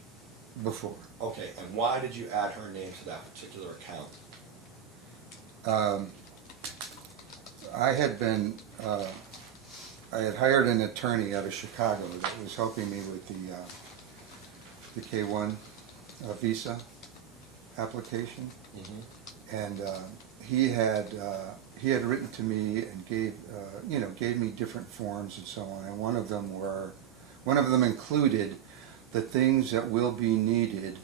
before. Okay, and why did you add her name to that particular account? I had hired an attorney out of Chicago that was helping me with the K-1 visa application. And he had written to me and gave me different forms and so on. And one of them included the things that will be needed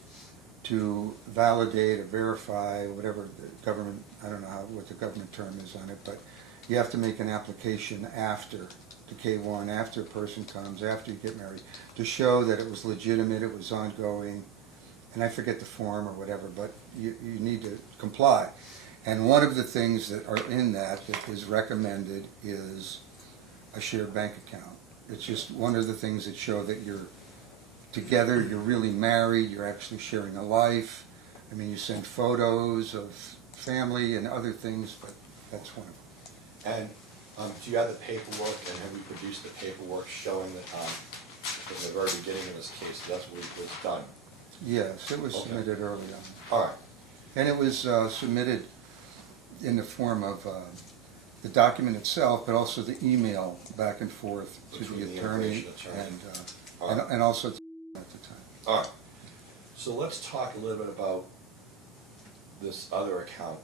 to validate or verify whatever the government, I don't know what the government term is on it, but you have to make an application after the K-1, after a person comes, after you get married, to show that it was legitimate, it was ongoing, and I forget the form or whatever, but you need to comply. And one of the things that are in that is recommended is a shared bank account. It's just one of the things that show that you're together, you're really married, you're actually sharing a life. I mean, you send photos of family and other things, but that's one of them. And do you have the paperwork, and have we produced the paperwork showing that from the very beginning of this case, that's what was done? Yes, it was Okay. submitted early on. All right, And it was submitted in the form of the document itself, but also the email back and forth to Between the the attorney immigration attorney. and, All right. and also to at the time. all right. So let's talk a little bit about this other account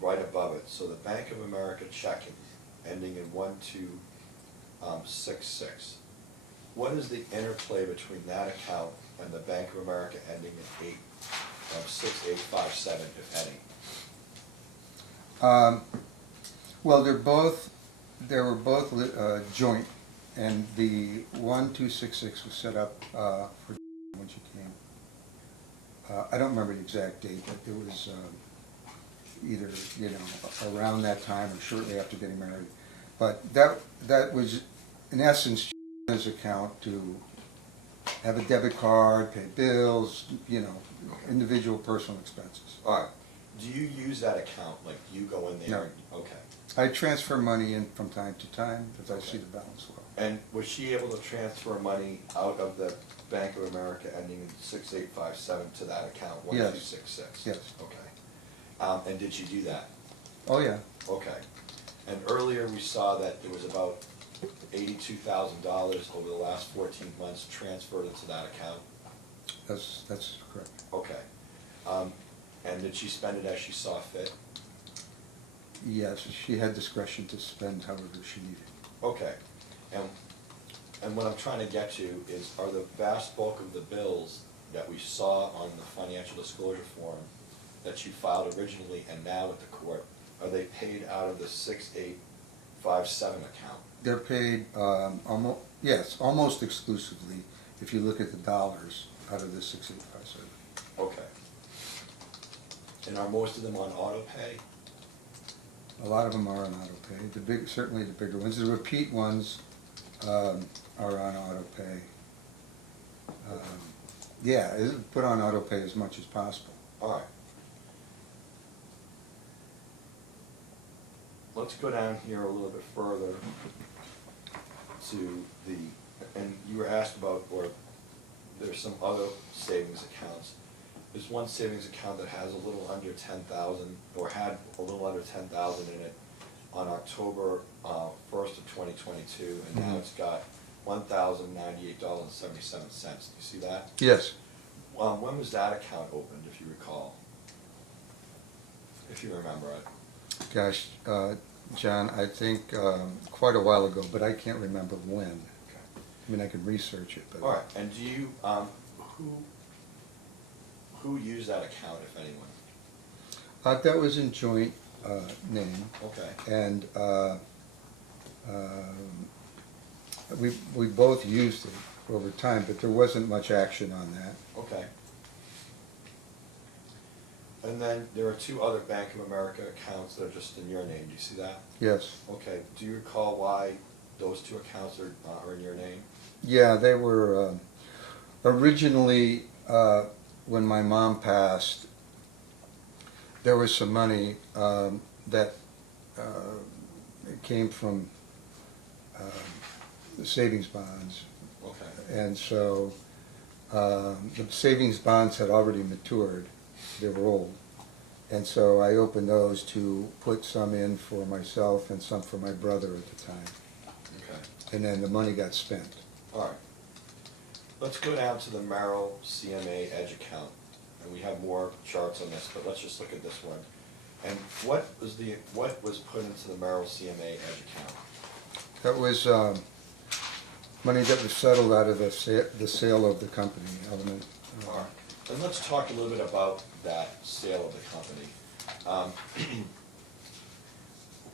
right above it. So the Bank of America checking, ending in 1266. What is the interplay between that account and the Bank of America ending in 6857, if any? Well, they were both joint, and the 1266 was set up for when she came. I don't remember the exact date, but it was either around that time or shortly after getting married. But that was in essence his account to have a debit card, pay bills, individual personal expenses. All right. Do you use that account? Like, do you go in there? No. and- Okay. I transfer money in from time to time if I see the balance low. And was she able to transfer money out of the Bank of America ending in 6857 to that account, Yes. 1266? Yes. Okay. And did she do that? Oh, yeah. Okay. And earlier we saw that there was about $82,000 over the last 14 months transferred into that account? That's correct. Okay. And did she spend it as she saw fit? Yes, she had discretion to spend however she needed. Okay. And what I'm trying to get to is, are the vast bulk of the bills that we saw on the financial disclosure form that you filed originally and now at the court, are they paid out of the 6857 account? They're paid almost exclusively, if you look at the dollars, out of the 6857. Okay. And are most of them on auto pay? A lot of them are on auto pay. Certainly the bigger ones. The repeat ones are on auto pay. Put on auto pay as much as possible. All right. Let's go down here a little bit further to and you were asked about, or there's some other savings accounts. There's one savings account that has a little under 10,000, or had a little under 10,000 in it on October 1st of 2022, and now it's got $1,098.77. Do you see that? Yes. When was that account opened, if you recall? If you remember it. Gosh, John, I think quite a while ago, but I can't remember when. Okay. I mean, I could research it, but. All right, and do you, who used that account, if anyone? That was in joint name, Okay. and we both used it over time, but there wasn't much action on that. Okay. And then there are two other Bank of America accounts that are just in your name, do you see that? Yes. Okay, do you recall why those two accounts are in your name? Yeah, they were originally, when my mom passed, there was some money that came from the savings bonds. Okay. And so the savings bonds had already matured. They were old. And so I opened those to put some in for myself and some for my brother at the time. Okay. And then the money got spent. All right. Let's go down to the Merrill CMA Edge account. And we have more charts on this, but let's just look at this one. And what was put into the Merrill CMA Edge account? That was money that was settled out of the sale of the company, Element. All right. And let's talk a little bit about that sale of the company.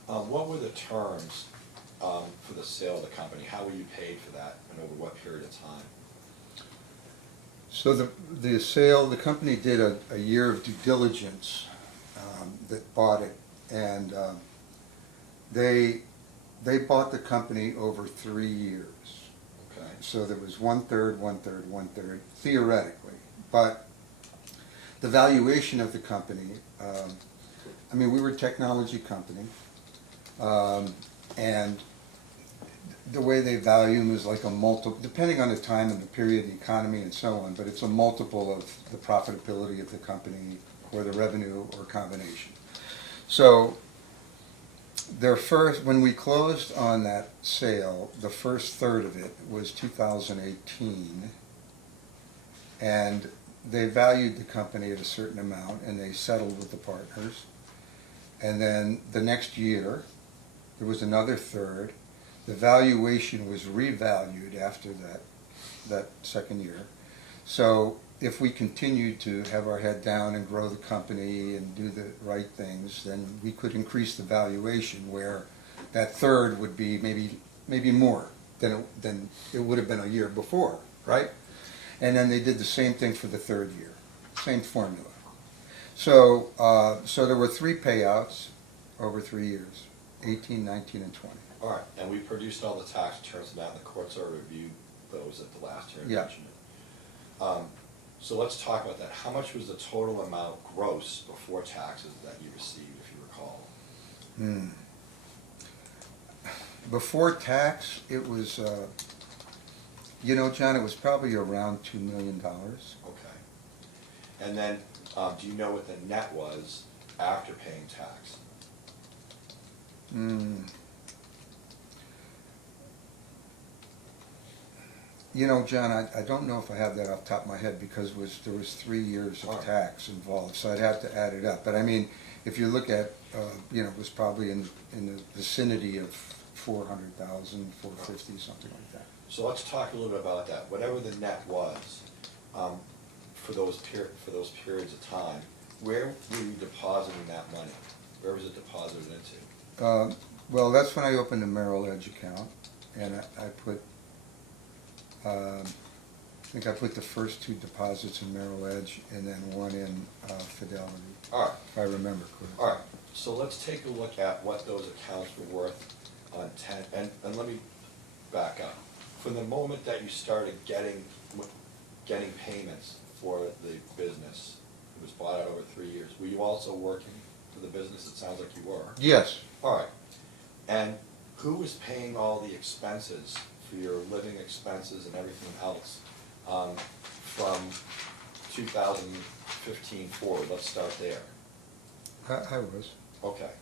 What were the terms for the sale of the company? How were you paid for that, and over what period of time? So the sale, the company did a year of due diligence that bought it, and they bought the company over 3 years. Okay. So there was 1/3, 1/3, 1/3, theoretically. But the valuation of the company, I mean, we were a technology company, and the way they value them is like a multiple, depending on the time and the period, the economy and so on, but it's a multiple of the profitability of the company or the revenue or combination. So when we closed on that sale, the first third of it was 2018, and they valued the company at a certain amount, and they settled with the partners. And then the next year, there was another third. The valuation was revalued after that second year. So if we continued to have our head down and grow the company and do the right things, then we could increase the valuation, where that third would be maybe more than it would have been a year before, right? And then they did the same thing for the third year, same formula. So there were 3 payouts over 3 years, 18, 19, and 20. All right, and we produced all the tax returns, and now the courts already reviewed those at the last hearing. Yeah. So let's talk about that. How much was the total amount gross before taxes that you received, if you recall? Before tax, it was, John, it was probably around $2 million. Okay. And then, do you know what the net was after paying tax? John, I don't know if I have that off the top of my head, because there was 3 years of tax involved, so I'd have to add it up. But I mean, if you look at, it was probably in the vicinity of 400,000, 450, something like that. So let's talk a little bit about that. Whatever the net was, for those periods of time, where were you depositing that money? Where was it deposited into? Well, that's when I opened a Merrill Edge account, and I put, I think I put the first 2 deposits in Merrill Edge, and then one in Fidelity, All right. if I remember correctly. All right, so let's take a look at what those accounts were worth on and let me back up. From the moment that you started getting payments for the business, it was bought out over 3 years, were you also working for the business? It sounds like you were. Yes. All right, and who was paying all the expenses for your living expenses and everything else from 2015 forward? Let's start there. I was. Okay.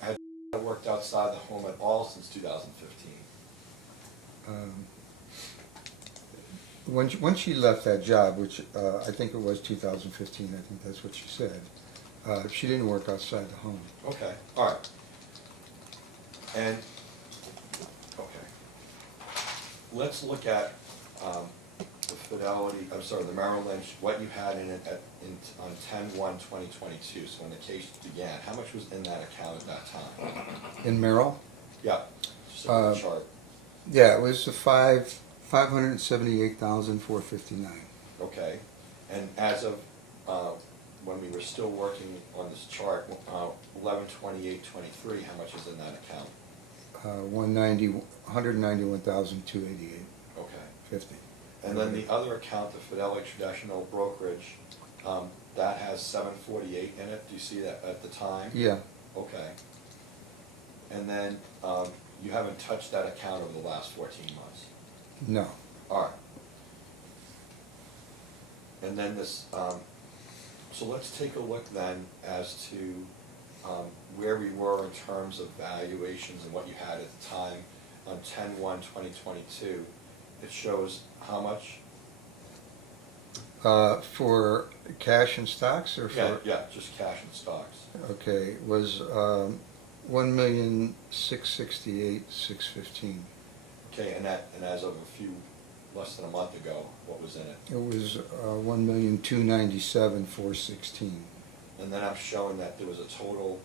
Had you worked outside the home at all since 2015? When she left that job, which I think it was 2015, I think that's what she said, she didn't work outside the home. Okay, all right. And, okay. Let's look at the Fidelity, the Merrill Lynch, what you had in it on 10/1/2022, so when the case began. How much was in that account at that time? In Merrill? Yeah, just look at the chart. Yeah, it was $578,459. Okay, And as of, when we were still working on this chart, 11/28/23, how much is in that account? 191,288.50. Okay. And then the other account, the Fidelity Traditional Brokerage, that has 748 in it. Do you see that at the time? Yeah, Okay. And then, you haven't touched that account over the last 14 months? no. All right. And then this, so let's take a look then as to where we were in terms of valuations and what you had at the time on 10/1/2022. It shows how much? For cash and stocks or for? Yeah, just cash and stocks. Okay, was 1,668,615. Okay, and as of less than a month ago, what was in it? It was 1,297,416. And then I'm showing that there was a total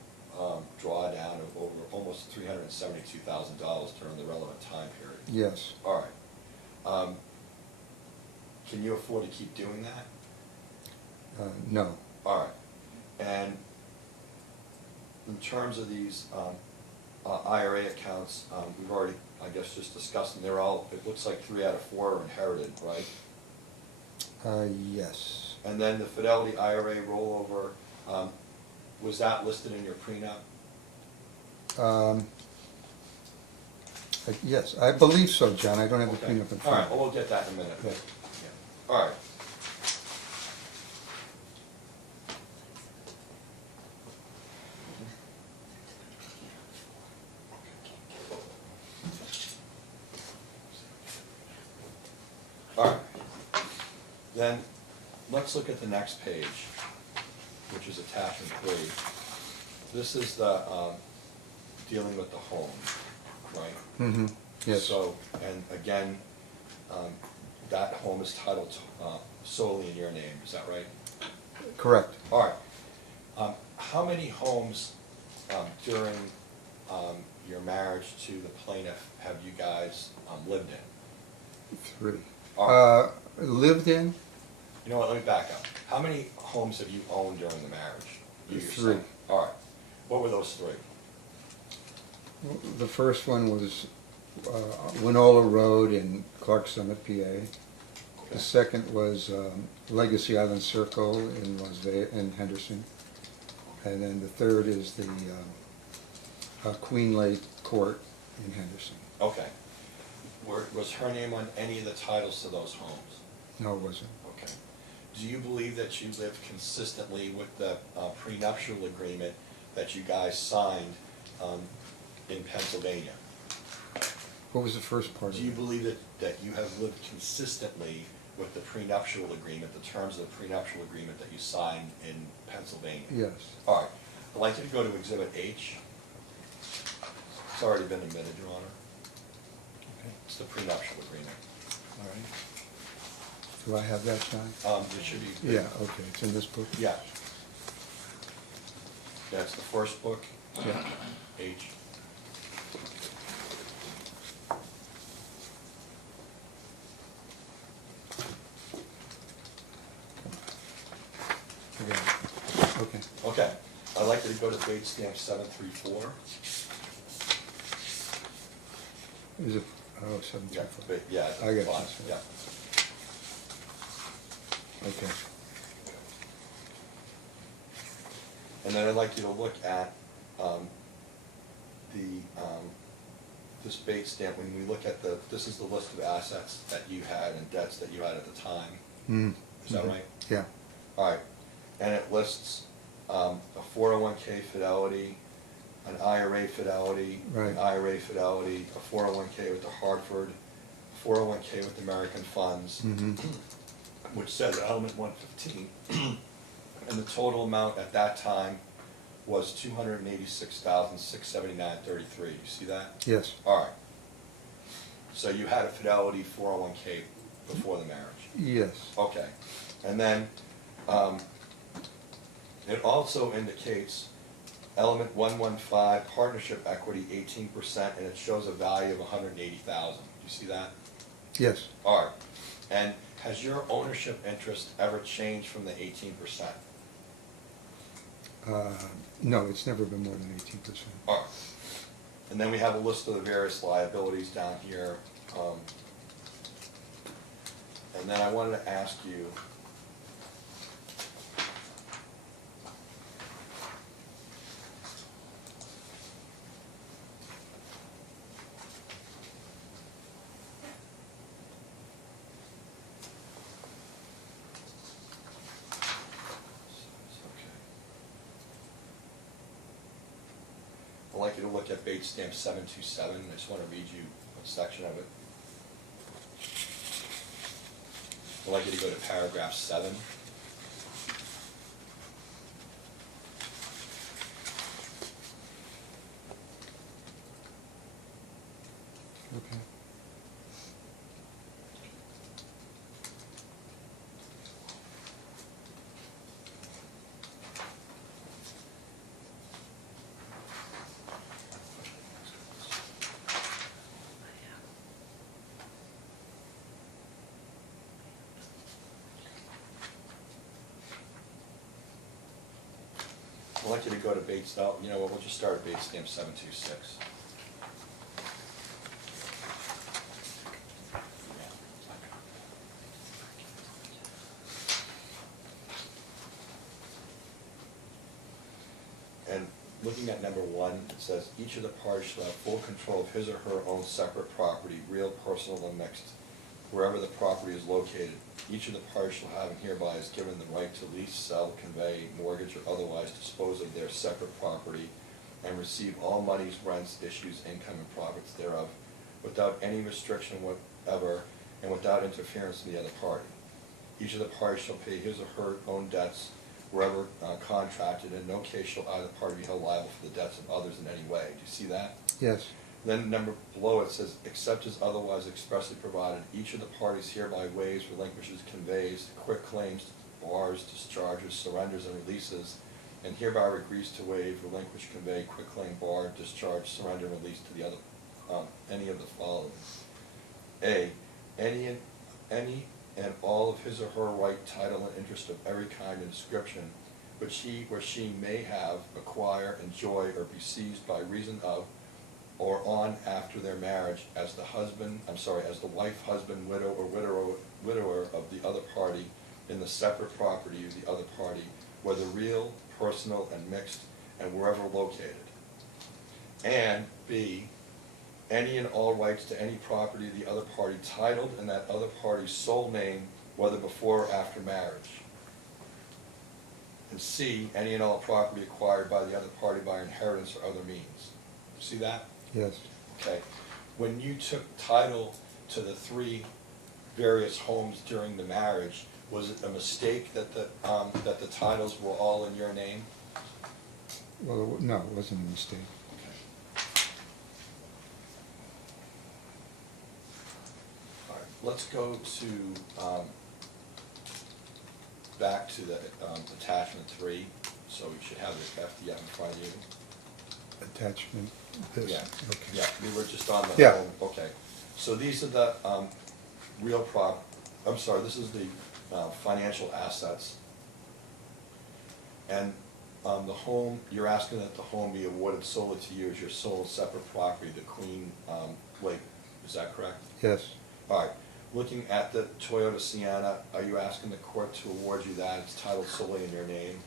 drawdown of over almost $372,000 during the relevant time period. Yes. All right. Can you afford to keep doing that? No. All right. And in terms of these IRA accounts, we've already, I guess, just discussed them. They're all, it looks like 3 out of 4 are inherited, right? Yes. And then the Fidelity IRA rollover, was that listed in your prenup? Yes, I believe so, John. I don't have the Okay. prenup in All right, front. well, we'll get that in a minute. Yeah. Yeah. All right. All right. Then, let's look at the next page, which is attachment 3. This is the, dealing with the home, right? Mm-hmm, yes. So, and again, that home is titled solely in your name, is that right? Correct. All right. How many homes during your marriage to the plaintiff have you guys lived in? 3. All Lived in? You know what, let me back up. How many homes have you owned during the marriage? You 3. yourself? All right. What were those 3? The first one was Winola Road in Clark Summit, PA. Okay. The second was Legacy Island Circle in in Henderson. And then the third is the Queen Lake Court in Henderson. Okay. Was her name on any of the titles to those homes? No, it wasn't. Okay. Do you believe that you lived consistently with the prenuptial agreement that you guys signed in Pennsylvania? What was the first part Do of you it? believe that you have lived consistently with the prenuptial agreement, the terms of the prenuptial agreement that you signed in Pennsylvania? Yes. All right. I'd like you to go to Exhibit H. It's already been admitted, Your Honor. Okay, It's the prenuptial agreement. all right. Do I have that, John? It should be. Yeah, okay, it's in this book? Yeah. That's the first book, Yeah. H. I got it. Okay. Okay. I'd like you to go to date stamp 734. Is it, oh, 734. Yeah. I got fine, this, Yeah. Okay. And then I'd like you to look at this bait stamp. When we look at this is the list of assets that you had and debts that you had at the time. Mm. Is that Mhm. right? Yeah. All right. And it lists a 401k Fidelity, an IRA Fidelity, Right. an IRA Fidelity, a 401k with the Hartford, 401k with the American Funds, Mm-hmm. which says element 115. And the total amount at that time was $286,679.33. You see that? Yes. All right. So you had a Fidelity 401k before the marriage? Yes. Okay. And then it also indicates element 115, partnership equity 18%, and it shows a value of $180,000. Do you see that? Yes. All right. And has your ownership interest ever changed from the 18%? No, it's never been more than 18%. All right. And then we have a list of the various liabilities down here. And then I wanted to ask you, I'd like you to look at Bates stamp 727. I just want to read you a section of it. I'd like you to go to paragraph 7. Okay. I'd like you to go to Bates, you know what, we'll just start at Bates stamp 726. And looking at number 1, it says, each of the parties shall have full control of his or her own separate property, real, personal, and mixed, wherever the property is located. Each of the parties shall have and hereby is given the right to lease, sell, convey, mortgage, or otherwise dispose of their separate property and receive all monies, rents, issues, income, and profits thereof, without any restriction whatever and without interference from the other party. Each of the parties shall pay his or her own debts wherever contracted, and in no case shall either party be held liable for the debts of others in any way. Do you see that? Yes. Then number below it says, except as otherwise expressly provided, each of the parties hereby waives, relinquishes, conveys, quit claims, bars, discharges, surrenders, and releases, and hereby agrees to waive, relinquish, convey, quit claim, bar, discharge, surrender, and release to the other, any of the following. A, any and all of his or her right, title, and interest of every kind and description, which he or she may have, acquire, enjoy, or be seized by reason of, or on after their marriage as the wife, husband, widow, or widower of the other party in the separate property of the other party, whether real, personal, and mixed, and wherever located. And B, any and all rights to any property of the other party titled in that other party's sole name, whether before or after marriage. And C, any and all property acquired by the other party by inheritance or other means. See that? Yes. Okay. When you took title to the 3 various homes during the marriage, was it a mistake that the titles were all in your name? Well, no, it wasn't a mistake. All right. Let's go to back to the attachment 3. So you should have the FDF in front of you. Attachment, this, Yeah. okay. Yeah, we were just on the Yeah. home. Okay. So these are the this is the financial assets. And the home, you're asking that the home be awarded solely to you as your sole separate property, the Queen Lake. Is that correct? Yes. All right. Looking at the Toyota Sienna, are you asking the court to award you that? It's titled solely in your name.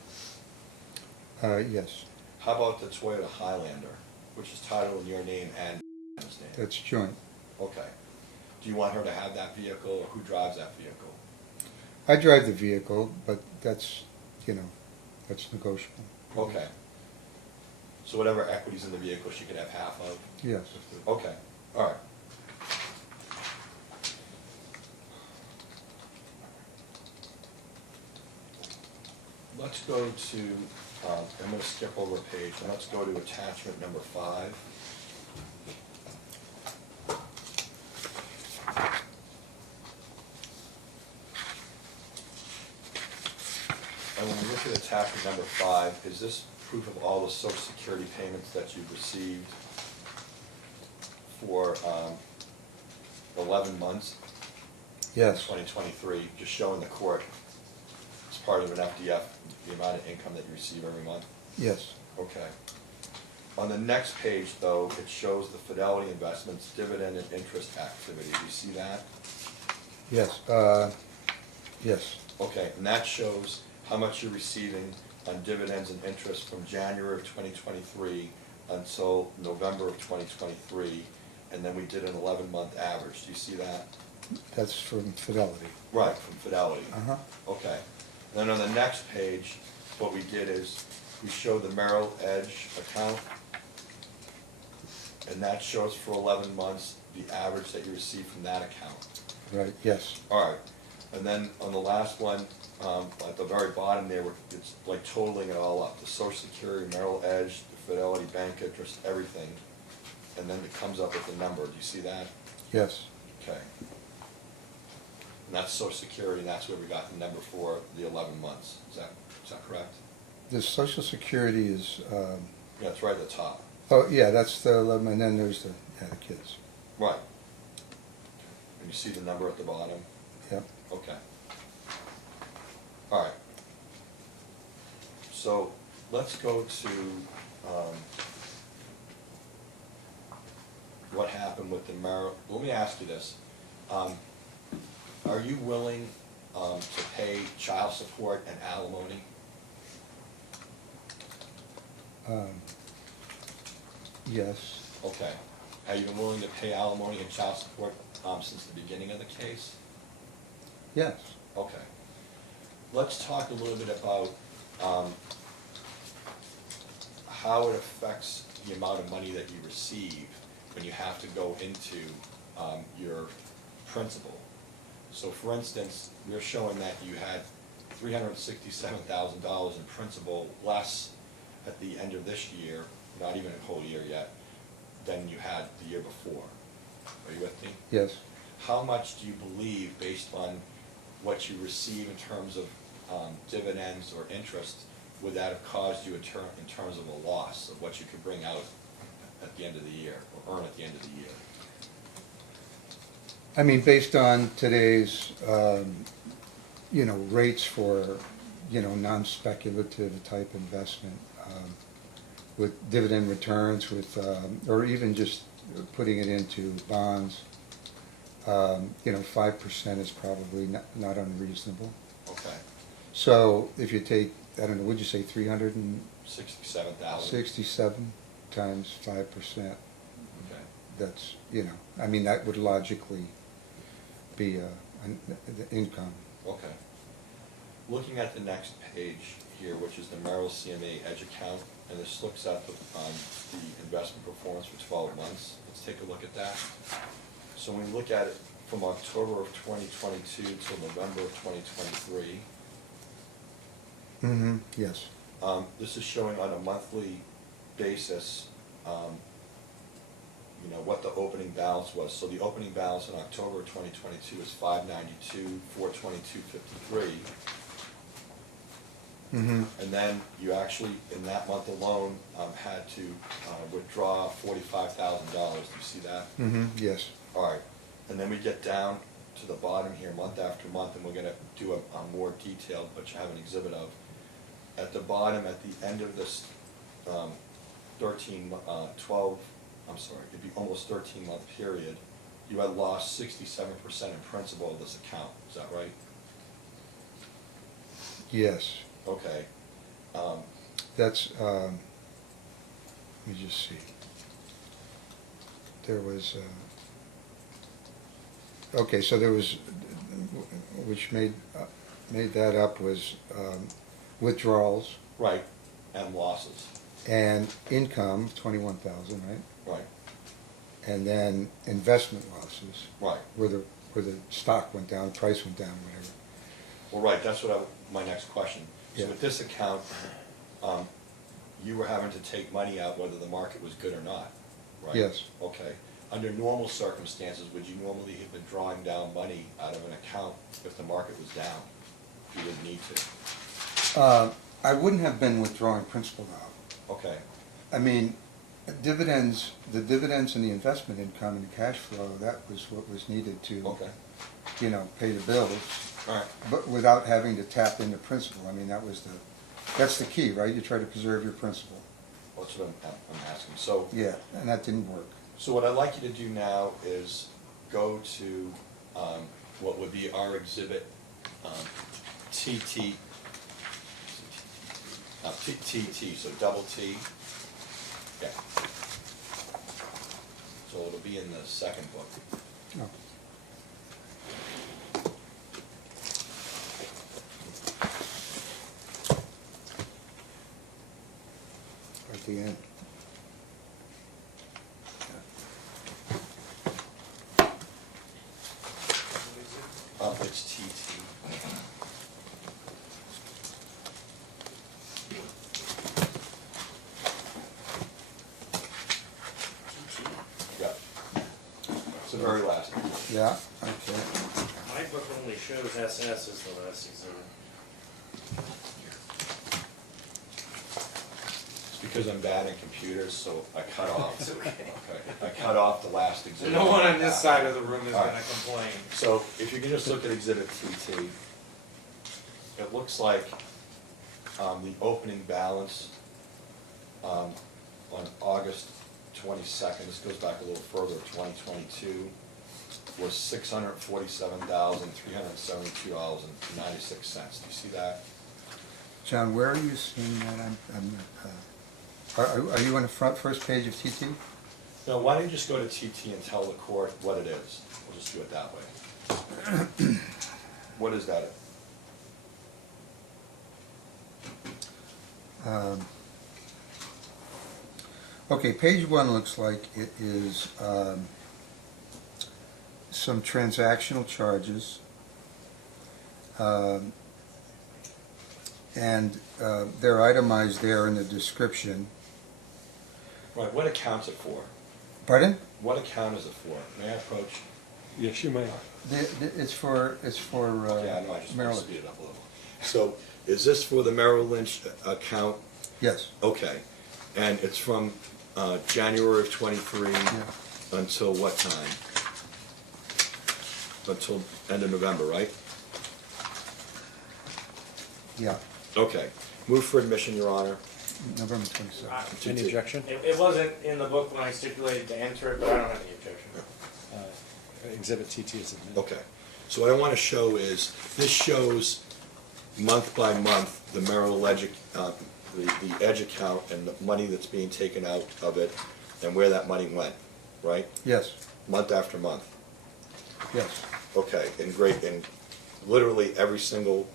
Yes. How about the Toyota Highlander, which is titled in your name and his name? That's joint. Okay. Do you want her to have that vehicle, or who drives that vehicle? I drive the vehicle, but that's, that's negotiable. Okay. So whatever equity's in the vehicle, she could have half of? Yes. Okay, all right. Let's go to, I'm going to skip over a page, and let's go to attachment number 5. And when we look at attachment number 5, is this proof of all the Social Security payments that you've received for 11 months? Yes. 2023, just showing the court as part of an FDF, the amount of income that you receive every month? Yes. Okay. On the next page, though, it shows the Fidelity Investments dividend and interest activity. Do you see that? Yes. Yes. Okay, and that shows how much you're receiving on dividends and interest from January of 2023 until November of 2023, and then we did an 11-month average. Do you see that? That's from Fidelity. Right, from Fidelity. Uh-huh. Okay. Then on the next page, what we did is we showed the Merrill Edge account, and that shows for 11 months the average that you receive from that account. Right, yes. All right, and then on the last one, at the very bottom there, it's like totaling it all up, the Social Security, Merrill Edge, the Fidelity Bank interest, everything, and then it comes up with the number. Do you see that? Yes. Okay. And that's Social Security, and that's where we got the number for the 11 months. Is that correct? The Social Security is, Yeah, it's right at the top. oh, yeah, that's the 11, and then there's the kids. Right. And you see the number at the bottom? Yep. Okay. All right. So let's go to what happened with the Merrill. Let me ask you this. Are you willing to pay child support and alimony? Yes. Okay. Have you been willing to pay alimony and child support since the beginning of the case? Yes. Okay. Let's talk a little bit about how it affects the amount of money that you receive when you have to go into your principal. So for instance, we're showing that you had $367,000 in principal less at the end of this year, not even a whole year yet, than you had the year before. Are you with me? Yes. How much do you believe, based on what you receive in terms of dividends or interest, would that have caused you in terms of a loss of what you could bring out at the end of the year, or earn at the end of the year? I mean, based on today's, rates for, non-speculative type investment, with dividend returns, or even just putting it into bonds, 5% is probably not unreasonable. Okay. So if you take, I don't know, would you say 367 $67,000. times 5%? Okay. That's, that would logically be the income. Okay. Looking at the next page here, which is the Merrill CMA Edge account, and this looks at the investment performance for 12 months. Let's take a look at that. So when we look at it from October of 2022 till November of 2023, Mm-hmm, yes. this is showing on a monthly basis, what the opening balance was. So the opening balance in October of 2022 is $592, $422.53. Mm-hmm. And then you actually, in that month alone, had to withdraw $45,000. Do you see that? Mm-hmm, yes. All right. And then we get down to the bottom here, month after month, and we're going to do a more detailed, but you have an exhibit of. At the bottom, at the end of this 13-month period, you had lost 67% in principal of this account. Is that right? Yes. Okay. That's, let me just see. There was, okay, so there was, which made that up was withdrawals Right. And losses. and income, 21,000, right? Right. And then investment losses, Right. where the stock went down, price went down, whatever. Well, right, that's what my next question. So Yeah. with this account, you were having to take money out whether the market was good or not, right? Yes. Okay. Under normal circumstances, would you normally have been drawing down money out of an account if the market was down? You didn't need to. I wouldn't have been withdrawing principal out. Okay. I mean, dividends, the dividends and the investment income and the cash flow, that was what was needed to, Okay, pay the bills, all right. but without having to tap into principal. I mean, that's the key, right? You try to preserve your principal. That's what I'm asking. So, Yeah, and that didn't work. so what I'd like you to do now is go to what would be our exhibit, TT, TT, so double T. Yeah. So it'll be in the second book. Oh. At the end. It's TT. Yeah. It's the very last. Yeah, okay. My book only shows SS as the last exhibit. It's because I'm bad in computers, so I cut off. It's okay. Okay, I cut off the last exhibit. No one on this side of the room is All gonna right. complain. So if you can just look at exhibit TT, it looks like the opening balance on August 22nd, this goes back a little further, 2022, was $647,372.96. Do you see that? John, where are you seeing that? Are you on the first page of TT? No, why don't you just go to TT and tell the court what it is? We'll just do it that way. What is that? Okay, page one looks like it is some transactional charges. And they're itemized there in the description. Right, what account's it for? Pardon? What account is it for? May I approach? Yes, you may. It's for Yeah, I know, I just want Merrill to Lynch. speed it up a little. So, is this for the Merrill Lynch account? Yes, Okay, and it's from January of '23 yeah, until what time? Until end of November, right? yeah, Okay, move for admission, Your Honor. November 27th. Any objection? It wasn't in the book when I stipulated to enter it, but I don't have any objection. Exhibit TT is admitted. Okay, so what I want to show is, this shows month by month, the Merrill Lynch, the Edge account and the money that's being taken out of it and where that money went, right? Yes, Month after month. yes, Okay, and literally every single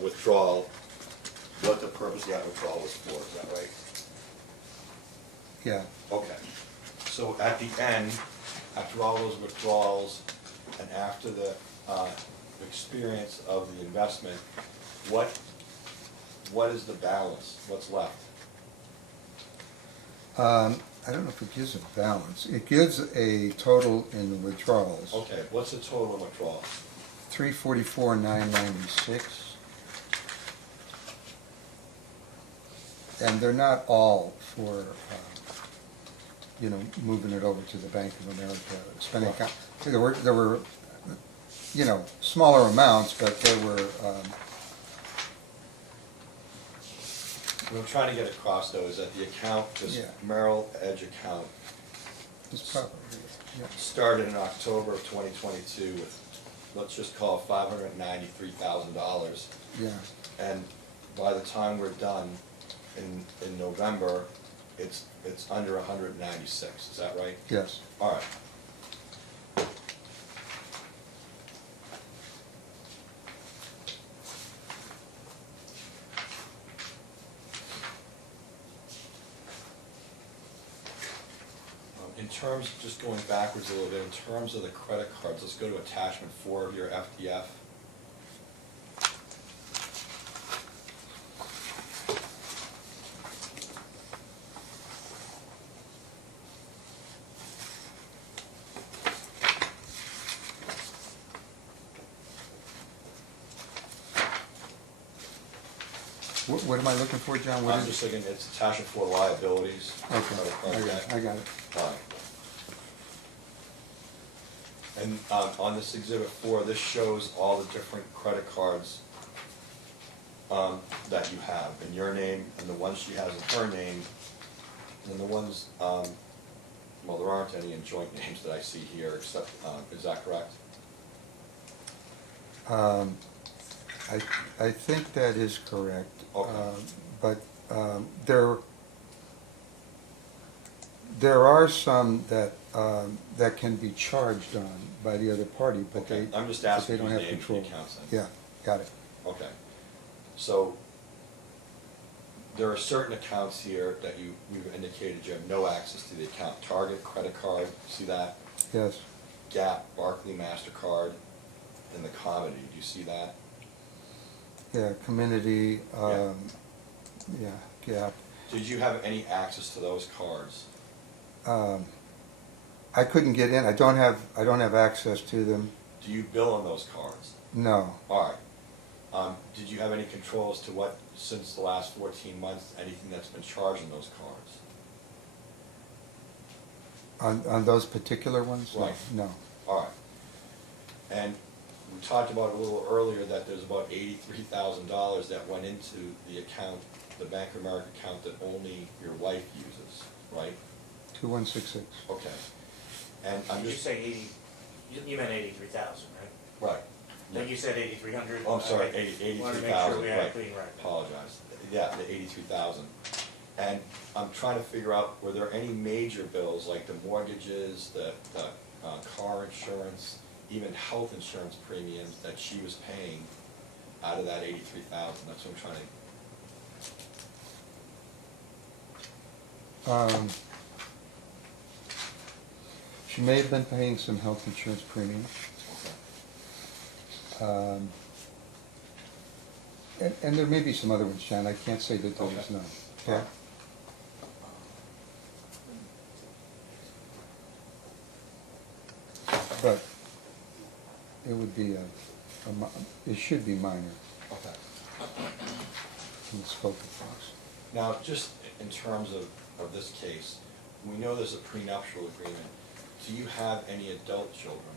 withdrawal, what the purpose of that withdrawal was for, is that right? yeah. Okay. So at the end, after all those withdrawals and after the experience of the investment, what is the balance? What's left? I don't know if it gives a balance. It gives a total in the withdrawals. Okay, what's the total withdrawals? 344,996. And they're not all for, moving it over to the Bank of America spending account. There were, smaller amounts, but there were, What I'm trying to get across though is that the account, this Yeah. Merrill Edge account, it's probably, yeah. started in October of 2022 with, let's just call it $593,000. Yeah, And by the time we're done in November, it's under 196, is that right? yes. All right. In terms, just going backwards a little bit, in terms of the credit cards, let's go to attachment 4 of your FDF. What am I looking for, John? What I'm is just thinking it's attachment for liabilities. Okay, Credit card debt. I got it. All right. And on this exhibit 4, this shows all the different credit cards that you have in your name, and the ones she has in her name, and the ones, well, there aren't any in joint names that I see here, except, is that correct? I think that is correct. Okay. But there are some that can be charged on by the other party, but Okay, they, I'm just but they asking don't you have to name the control. accounts then. Yeah, got it. Okay. So, there are certain accounts here that you've indicated you have no access to the account. Target, credit card, see that? Yes, Gap, Barclay, MasterCard, and the Comedy, do you see that? yeah, community, yeah, Gap. Did you have any access to those cards? I couldn't get in, I don't have access to them, Do you bill on those cards? no. All right. Did you have any control as to what, since the last 14 months, anything that's been charged on those cards? On those particular ones? No, Right. No. All right. And we talked about a little earlier that there's about $83,000 that went into the account, the Bank of America account that only your wife uses, right? 2166. Okay. And I'm Did you just, say 80, you meant 83,000, right? right. I think you said 8,300. Oh, I'm sorry, Okay. 83,000, Wanted to make sure we had a right. clean record. Apologize. Yeah, the 83,000. And I'm trying to figure out, were there any major bills, like the mortgages, the car insurance, even health insurance premiums that she was paying out of that 83,000? That's what I'm trying to. She may have been paying some health insurance premiums. Okay. And there may be some other ones, John, I can't say that there is Okay. none. Okay? But it would be it should be minor Okay. in the scope of things. Now, just in terms of this case, we know there's a prenuptial agreement. Do you have any adult children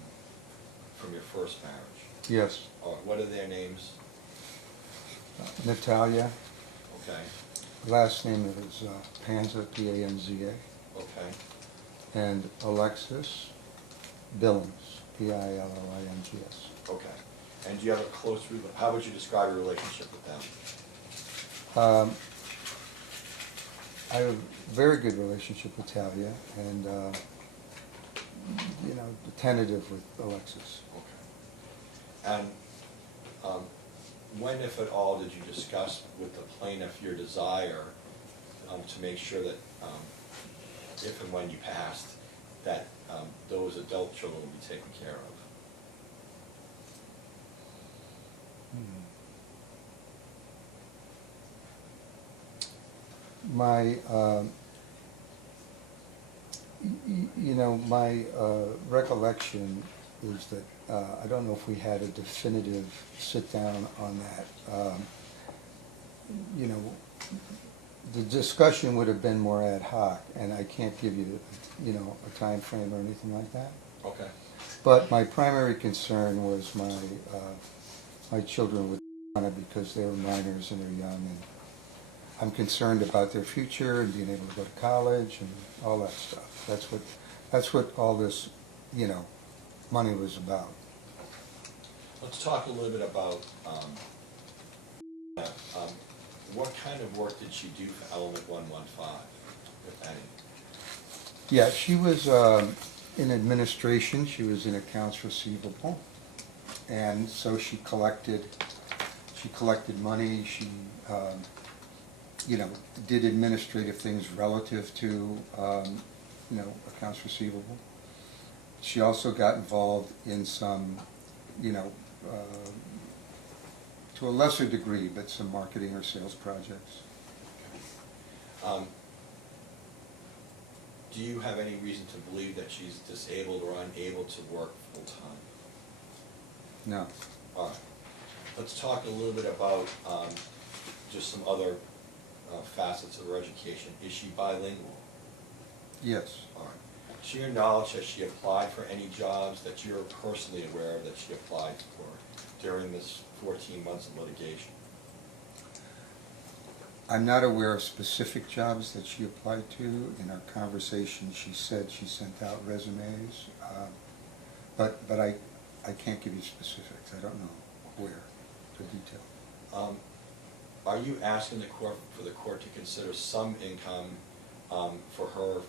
from your first marriage? Yes, Or what are their names? Natalia, Okay, last name is Panza, P-A-N-Z-A, okay. and Alexis Billings, P-I-L-L-I-N-G-S. Okay. And do you have a close, how would you describe your relationship with them? I have a very good relationship with Talia, and, tentative with Alexis. Okay. And when, if at all, did you discuss with the plaintiff your desire to make sure that if and when you passed, that those adult children will be taken care of? My, my recollection is that, I don't know if we had a definitive sit-down on that. The discussion would have been more ad hoc, and I can't give you, a time frame or anything like that. Okay. But my primary concern was my children with because they were minors and they're young, and I'm concerned about their future and being able to go to college and all that stuff. That's what all this, money was about. Let's talk a little bit about what kind of work did she do for Element 115, if any? Yeah, she was in administration. She was in accounts receivable, and so she collected money. She did administrative things relative to accounts receivable. She also got involved in some to a lesser degree, but some marketing or sales projects. Do you have any reason to believe that she's disabled or unable to work full-time? No. All right. Let's talk a little bit about, just some other facets of her education. Is she bilingual? Yes. All right. To your knowledge, has she applied for any jobs that you're personally aware of that she applied for during this 14 months of litigation? I'm not aware of specific jobs that she applied to. In our conversation, she said she sent out resumes, but I can't give you specifics. I don't know where, the detail. Are you asking for the court to consider some income for her,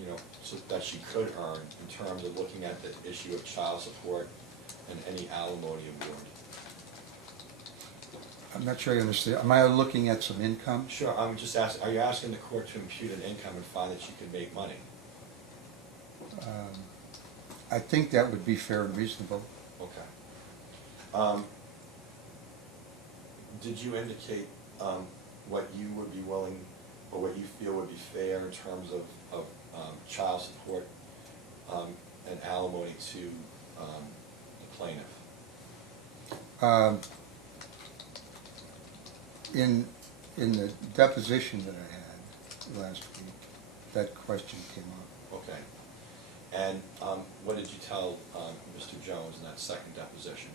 you know, so that she could earn in terms of looking at the issue of child support and any alimony award? I'm not sure I understand. Am I looking at some income? Sure, I'm just asking, are you asking the court to impute an income and find that she could make money? I think that would be fair and reasonable. Okay. Did you indicate what you would be willing, or what you feel would be fair in terms of child support and alimony to the plaintiff? In the deposition that I had last week, that question came up. Okay. And what did you tell Mr. Jones in that second deposition?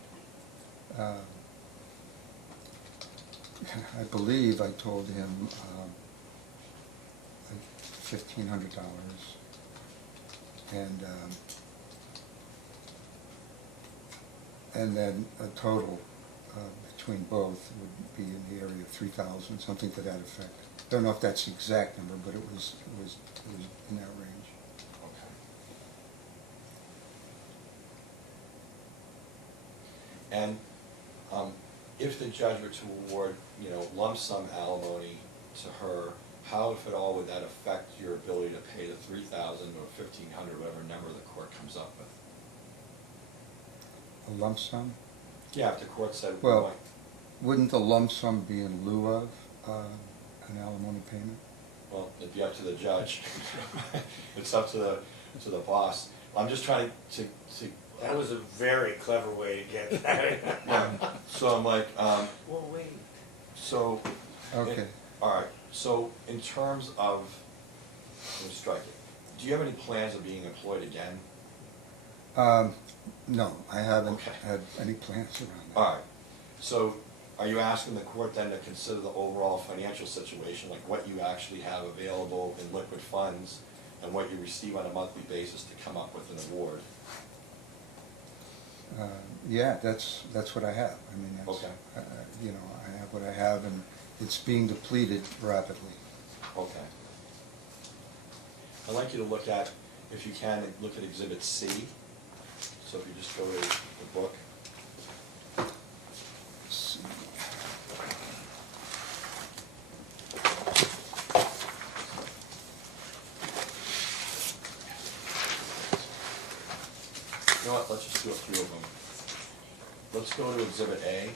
I believe I told him like $1,500, and then a total between both would be in the area of 3,000, something to that effect. I don't know if that's the exact number, but it was in that range. Okay. And if the judge were to award, you know, lump sum alimony to her, how, if at all, would that affect your ability to pay the 3,000 or 1,500, whatever number the court comes up with? A lump sum? Yeah, if the court said, Well, wouldn't the lump sum be in lieu of an alimony payment? well, it'd be up to the judge. It's up to the boss. I'm just trying to That was a very clever way to get that. yeah. So I'm like, Well, wait. so. Okay. All right, so in terms of, let me strike it, do you have any plans of being employed again? No, I haven't Okay. had any plans around that. All right, so are you asking the court then to consider the overall financial situation, like what you actually have available in liquid funds and what you receive on a monthly basis to come up with an award? Yeah, that's what I have. I mean, that's, Okay. you know, I have what I have, and it's being depleted rapidly. Okay. I'd like you to look at, if you can, look at Exhibit C. So if you just go to the book. S- You know what, let's just do a few of them. Let's go to Exhibit A.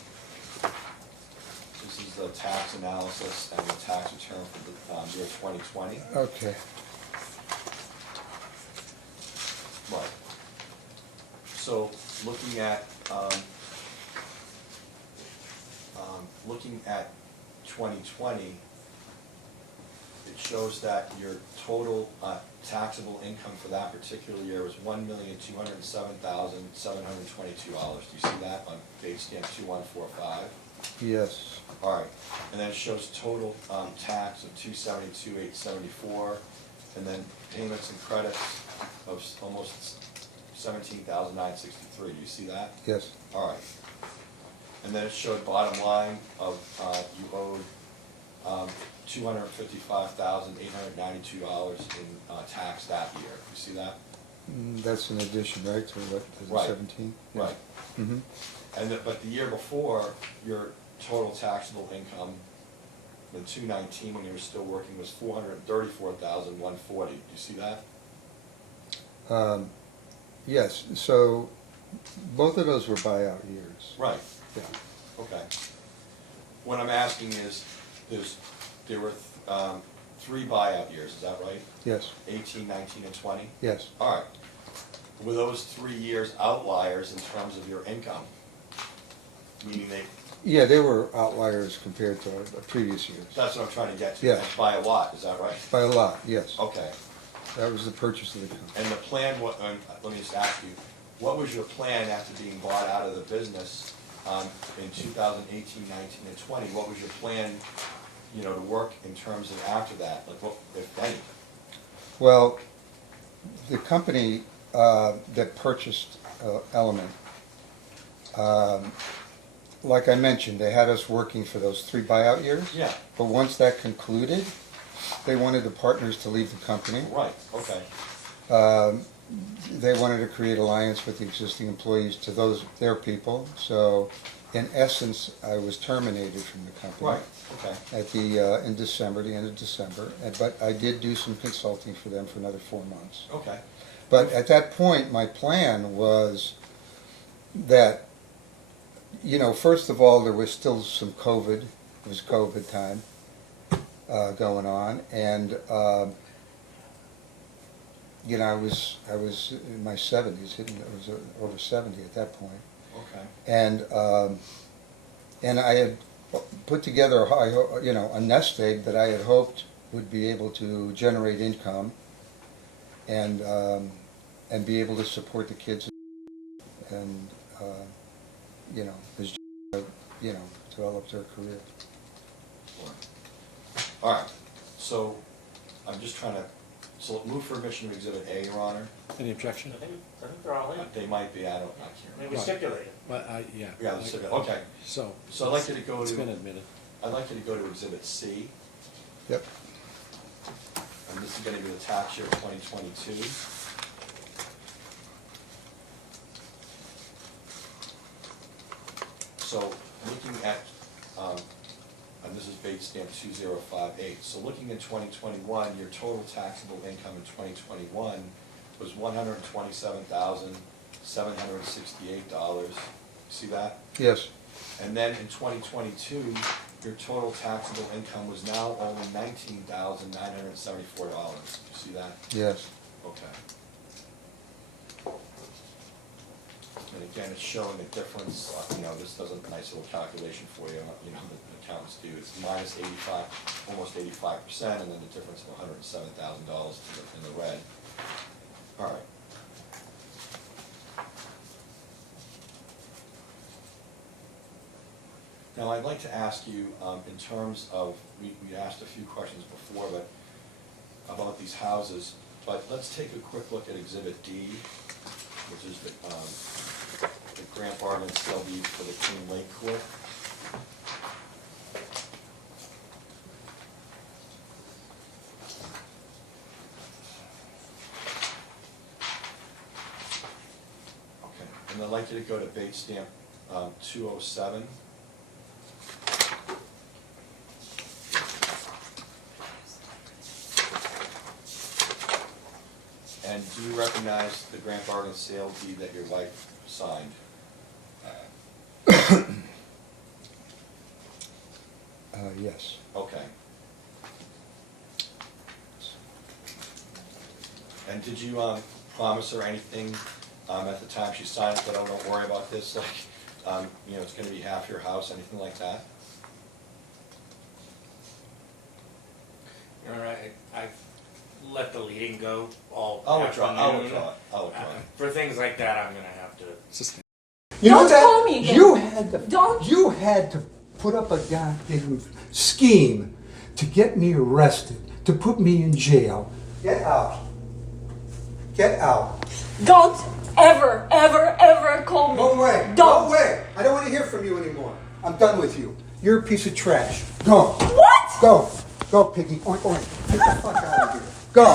This is the tax analysis and the tax return for the year 2020. Okay. Right. So looking at 2020, it shows that your total taxable income for that particular year was $1,207,722. Do you see that on page stamp 2145? Yes. All right, and then it shows total tax of $272,874, and then payments and credits of almost $17,963. Do you see that? Yes. All right. And then it showed bottom line of you owed $255,892 in tax that year. You see that? That's in addition, right, to what, to the Right. 17? Right. Mm-hmm. But the year before, your total taxable income in 2019, when you were still working, was $434,140. Do you see that? Yes, so both of those were buyout years. Right. Yeah. Okay. What I'm asking is, there were 3 buyout years, is that right? Yes. 18, 19, and 20? Yes. All right. Were those 3 years outliers in terms of your income? Meaning Yeah, they were outliers compared to our previous years. That's what I'm trying to get to. Yeah. By a lot, is that right? By a lot, yes. Okay. That was the purchase of the company. And the plan, let me just ask you, what was your plan after being bought out of the business in 2018, 19, and 20? What was your plan, you know, to work in terms of after that? Like, what, if any? Well, the company that purchased Element, like I mentioned, they had us working for those 3 buyout years. Yeah. But once that concluded, they wanted the partners to leave the company. Right, okay. They wanted to create alliance with the existing employees to their people. So, in essence, I was terminated from the company. Right, okay. At in December, the end of December. But I did do some consulting for them for another 4 months. Okay. But at that point, my plan was that, you know, first of all, there was still some COVID. It was COVID time going on, and you know, I was in my 70s, I was over 70 at that point, Okay. and I had put together, you know, a nest egg that I had hoped would be able to generate income, and be able to support the kids, and you know, as you know, develop their career. All right, so I'm just trying to, so move for admission of Exhibit A, Your Honor. Any objection? I think they're all in. They might be, I can't Maybe remember. stipulate it. Well, yeah. Yeah, let's look at- okay. So. So I'd like you to go It's to- been admitted. I'd like you to go to Exhibit C, Yep. and this is gonna be the tax year 2022. So looking at, and this is Bates stamp 2058, so looking at 2021, your total taxable income in 2021 was $127,768. See that? Yes. And then in 2022, your total taxable income was now only $19,974. You see that? Yes. Okay. And again, it's showing a difference, you know, this does a nice little calculation for you, you know, the accountants do. It's minus 85, almost 85%, and then the difference of $107,000 in the red. All right. Now, I'd like to ask you, in terms of, we asked a few questions before, but about these houses, but let's take a quick look at Exhibit D, which is the grant bargain sale deed for the Queen Lake Court. Okay, and I'd like you to go to Bates stamp 207. And do you recognize the grant bargain sale deed that your wife signed? Yes. Okay. And did you promise her anything at the time she signed it, that, oh, don't worry about this, like, you know, it's gonna be half your house, anything like that? All right, I've let the leading go all I'll withdraw afternoon. it. For things like that, I'm gonna have to. Sustain. You know Don't that? call me again. You had to put up a goddamn scheme to get me arrested, to put me in jail. Get out. Get out. Don't ever, ever, ever call me. Go away. Don't. Go away. I don't want to hear from you anymore. I'm done with you. You're a piece of trash. Go. What? Go. Go, piggy. Oink, oink. Get the fuck out of here. Go.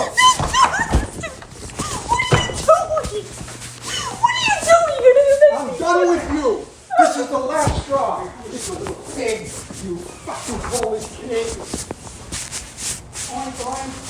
What are you doing? You're gonna do this? I'm done with you. This is the last straw. You little pig. You fucking Polish pig. Oink, oink.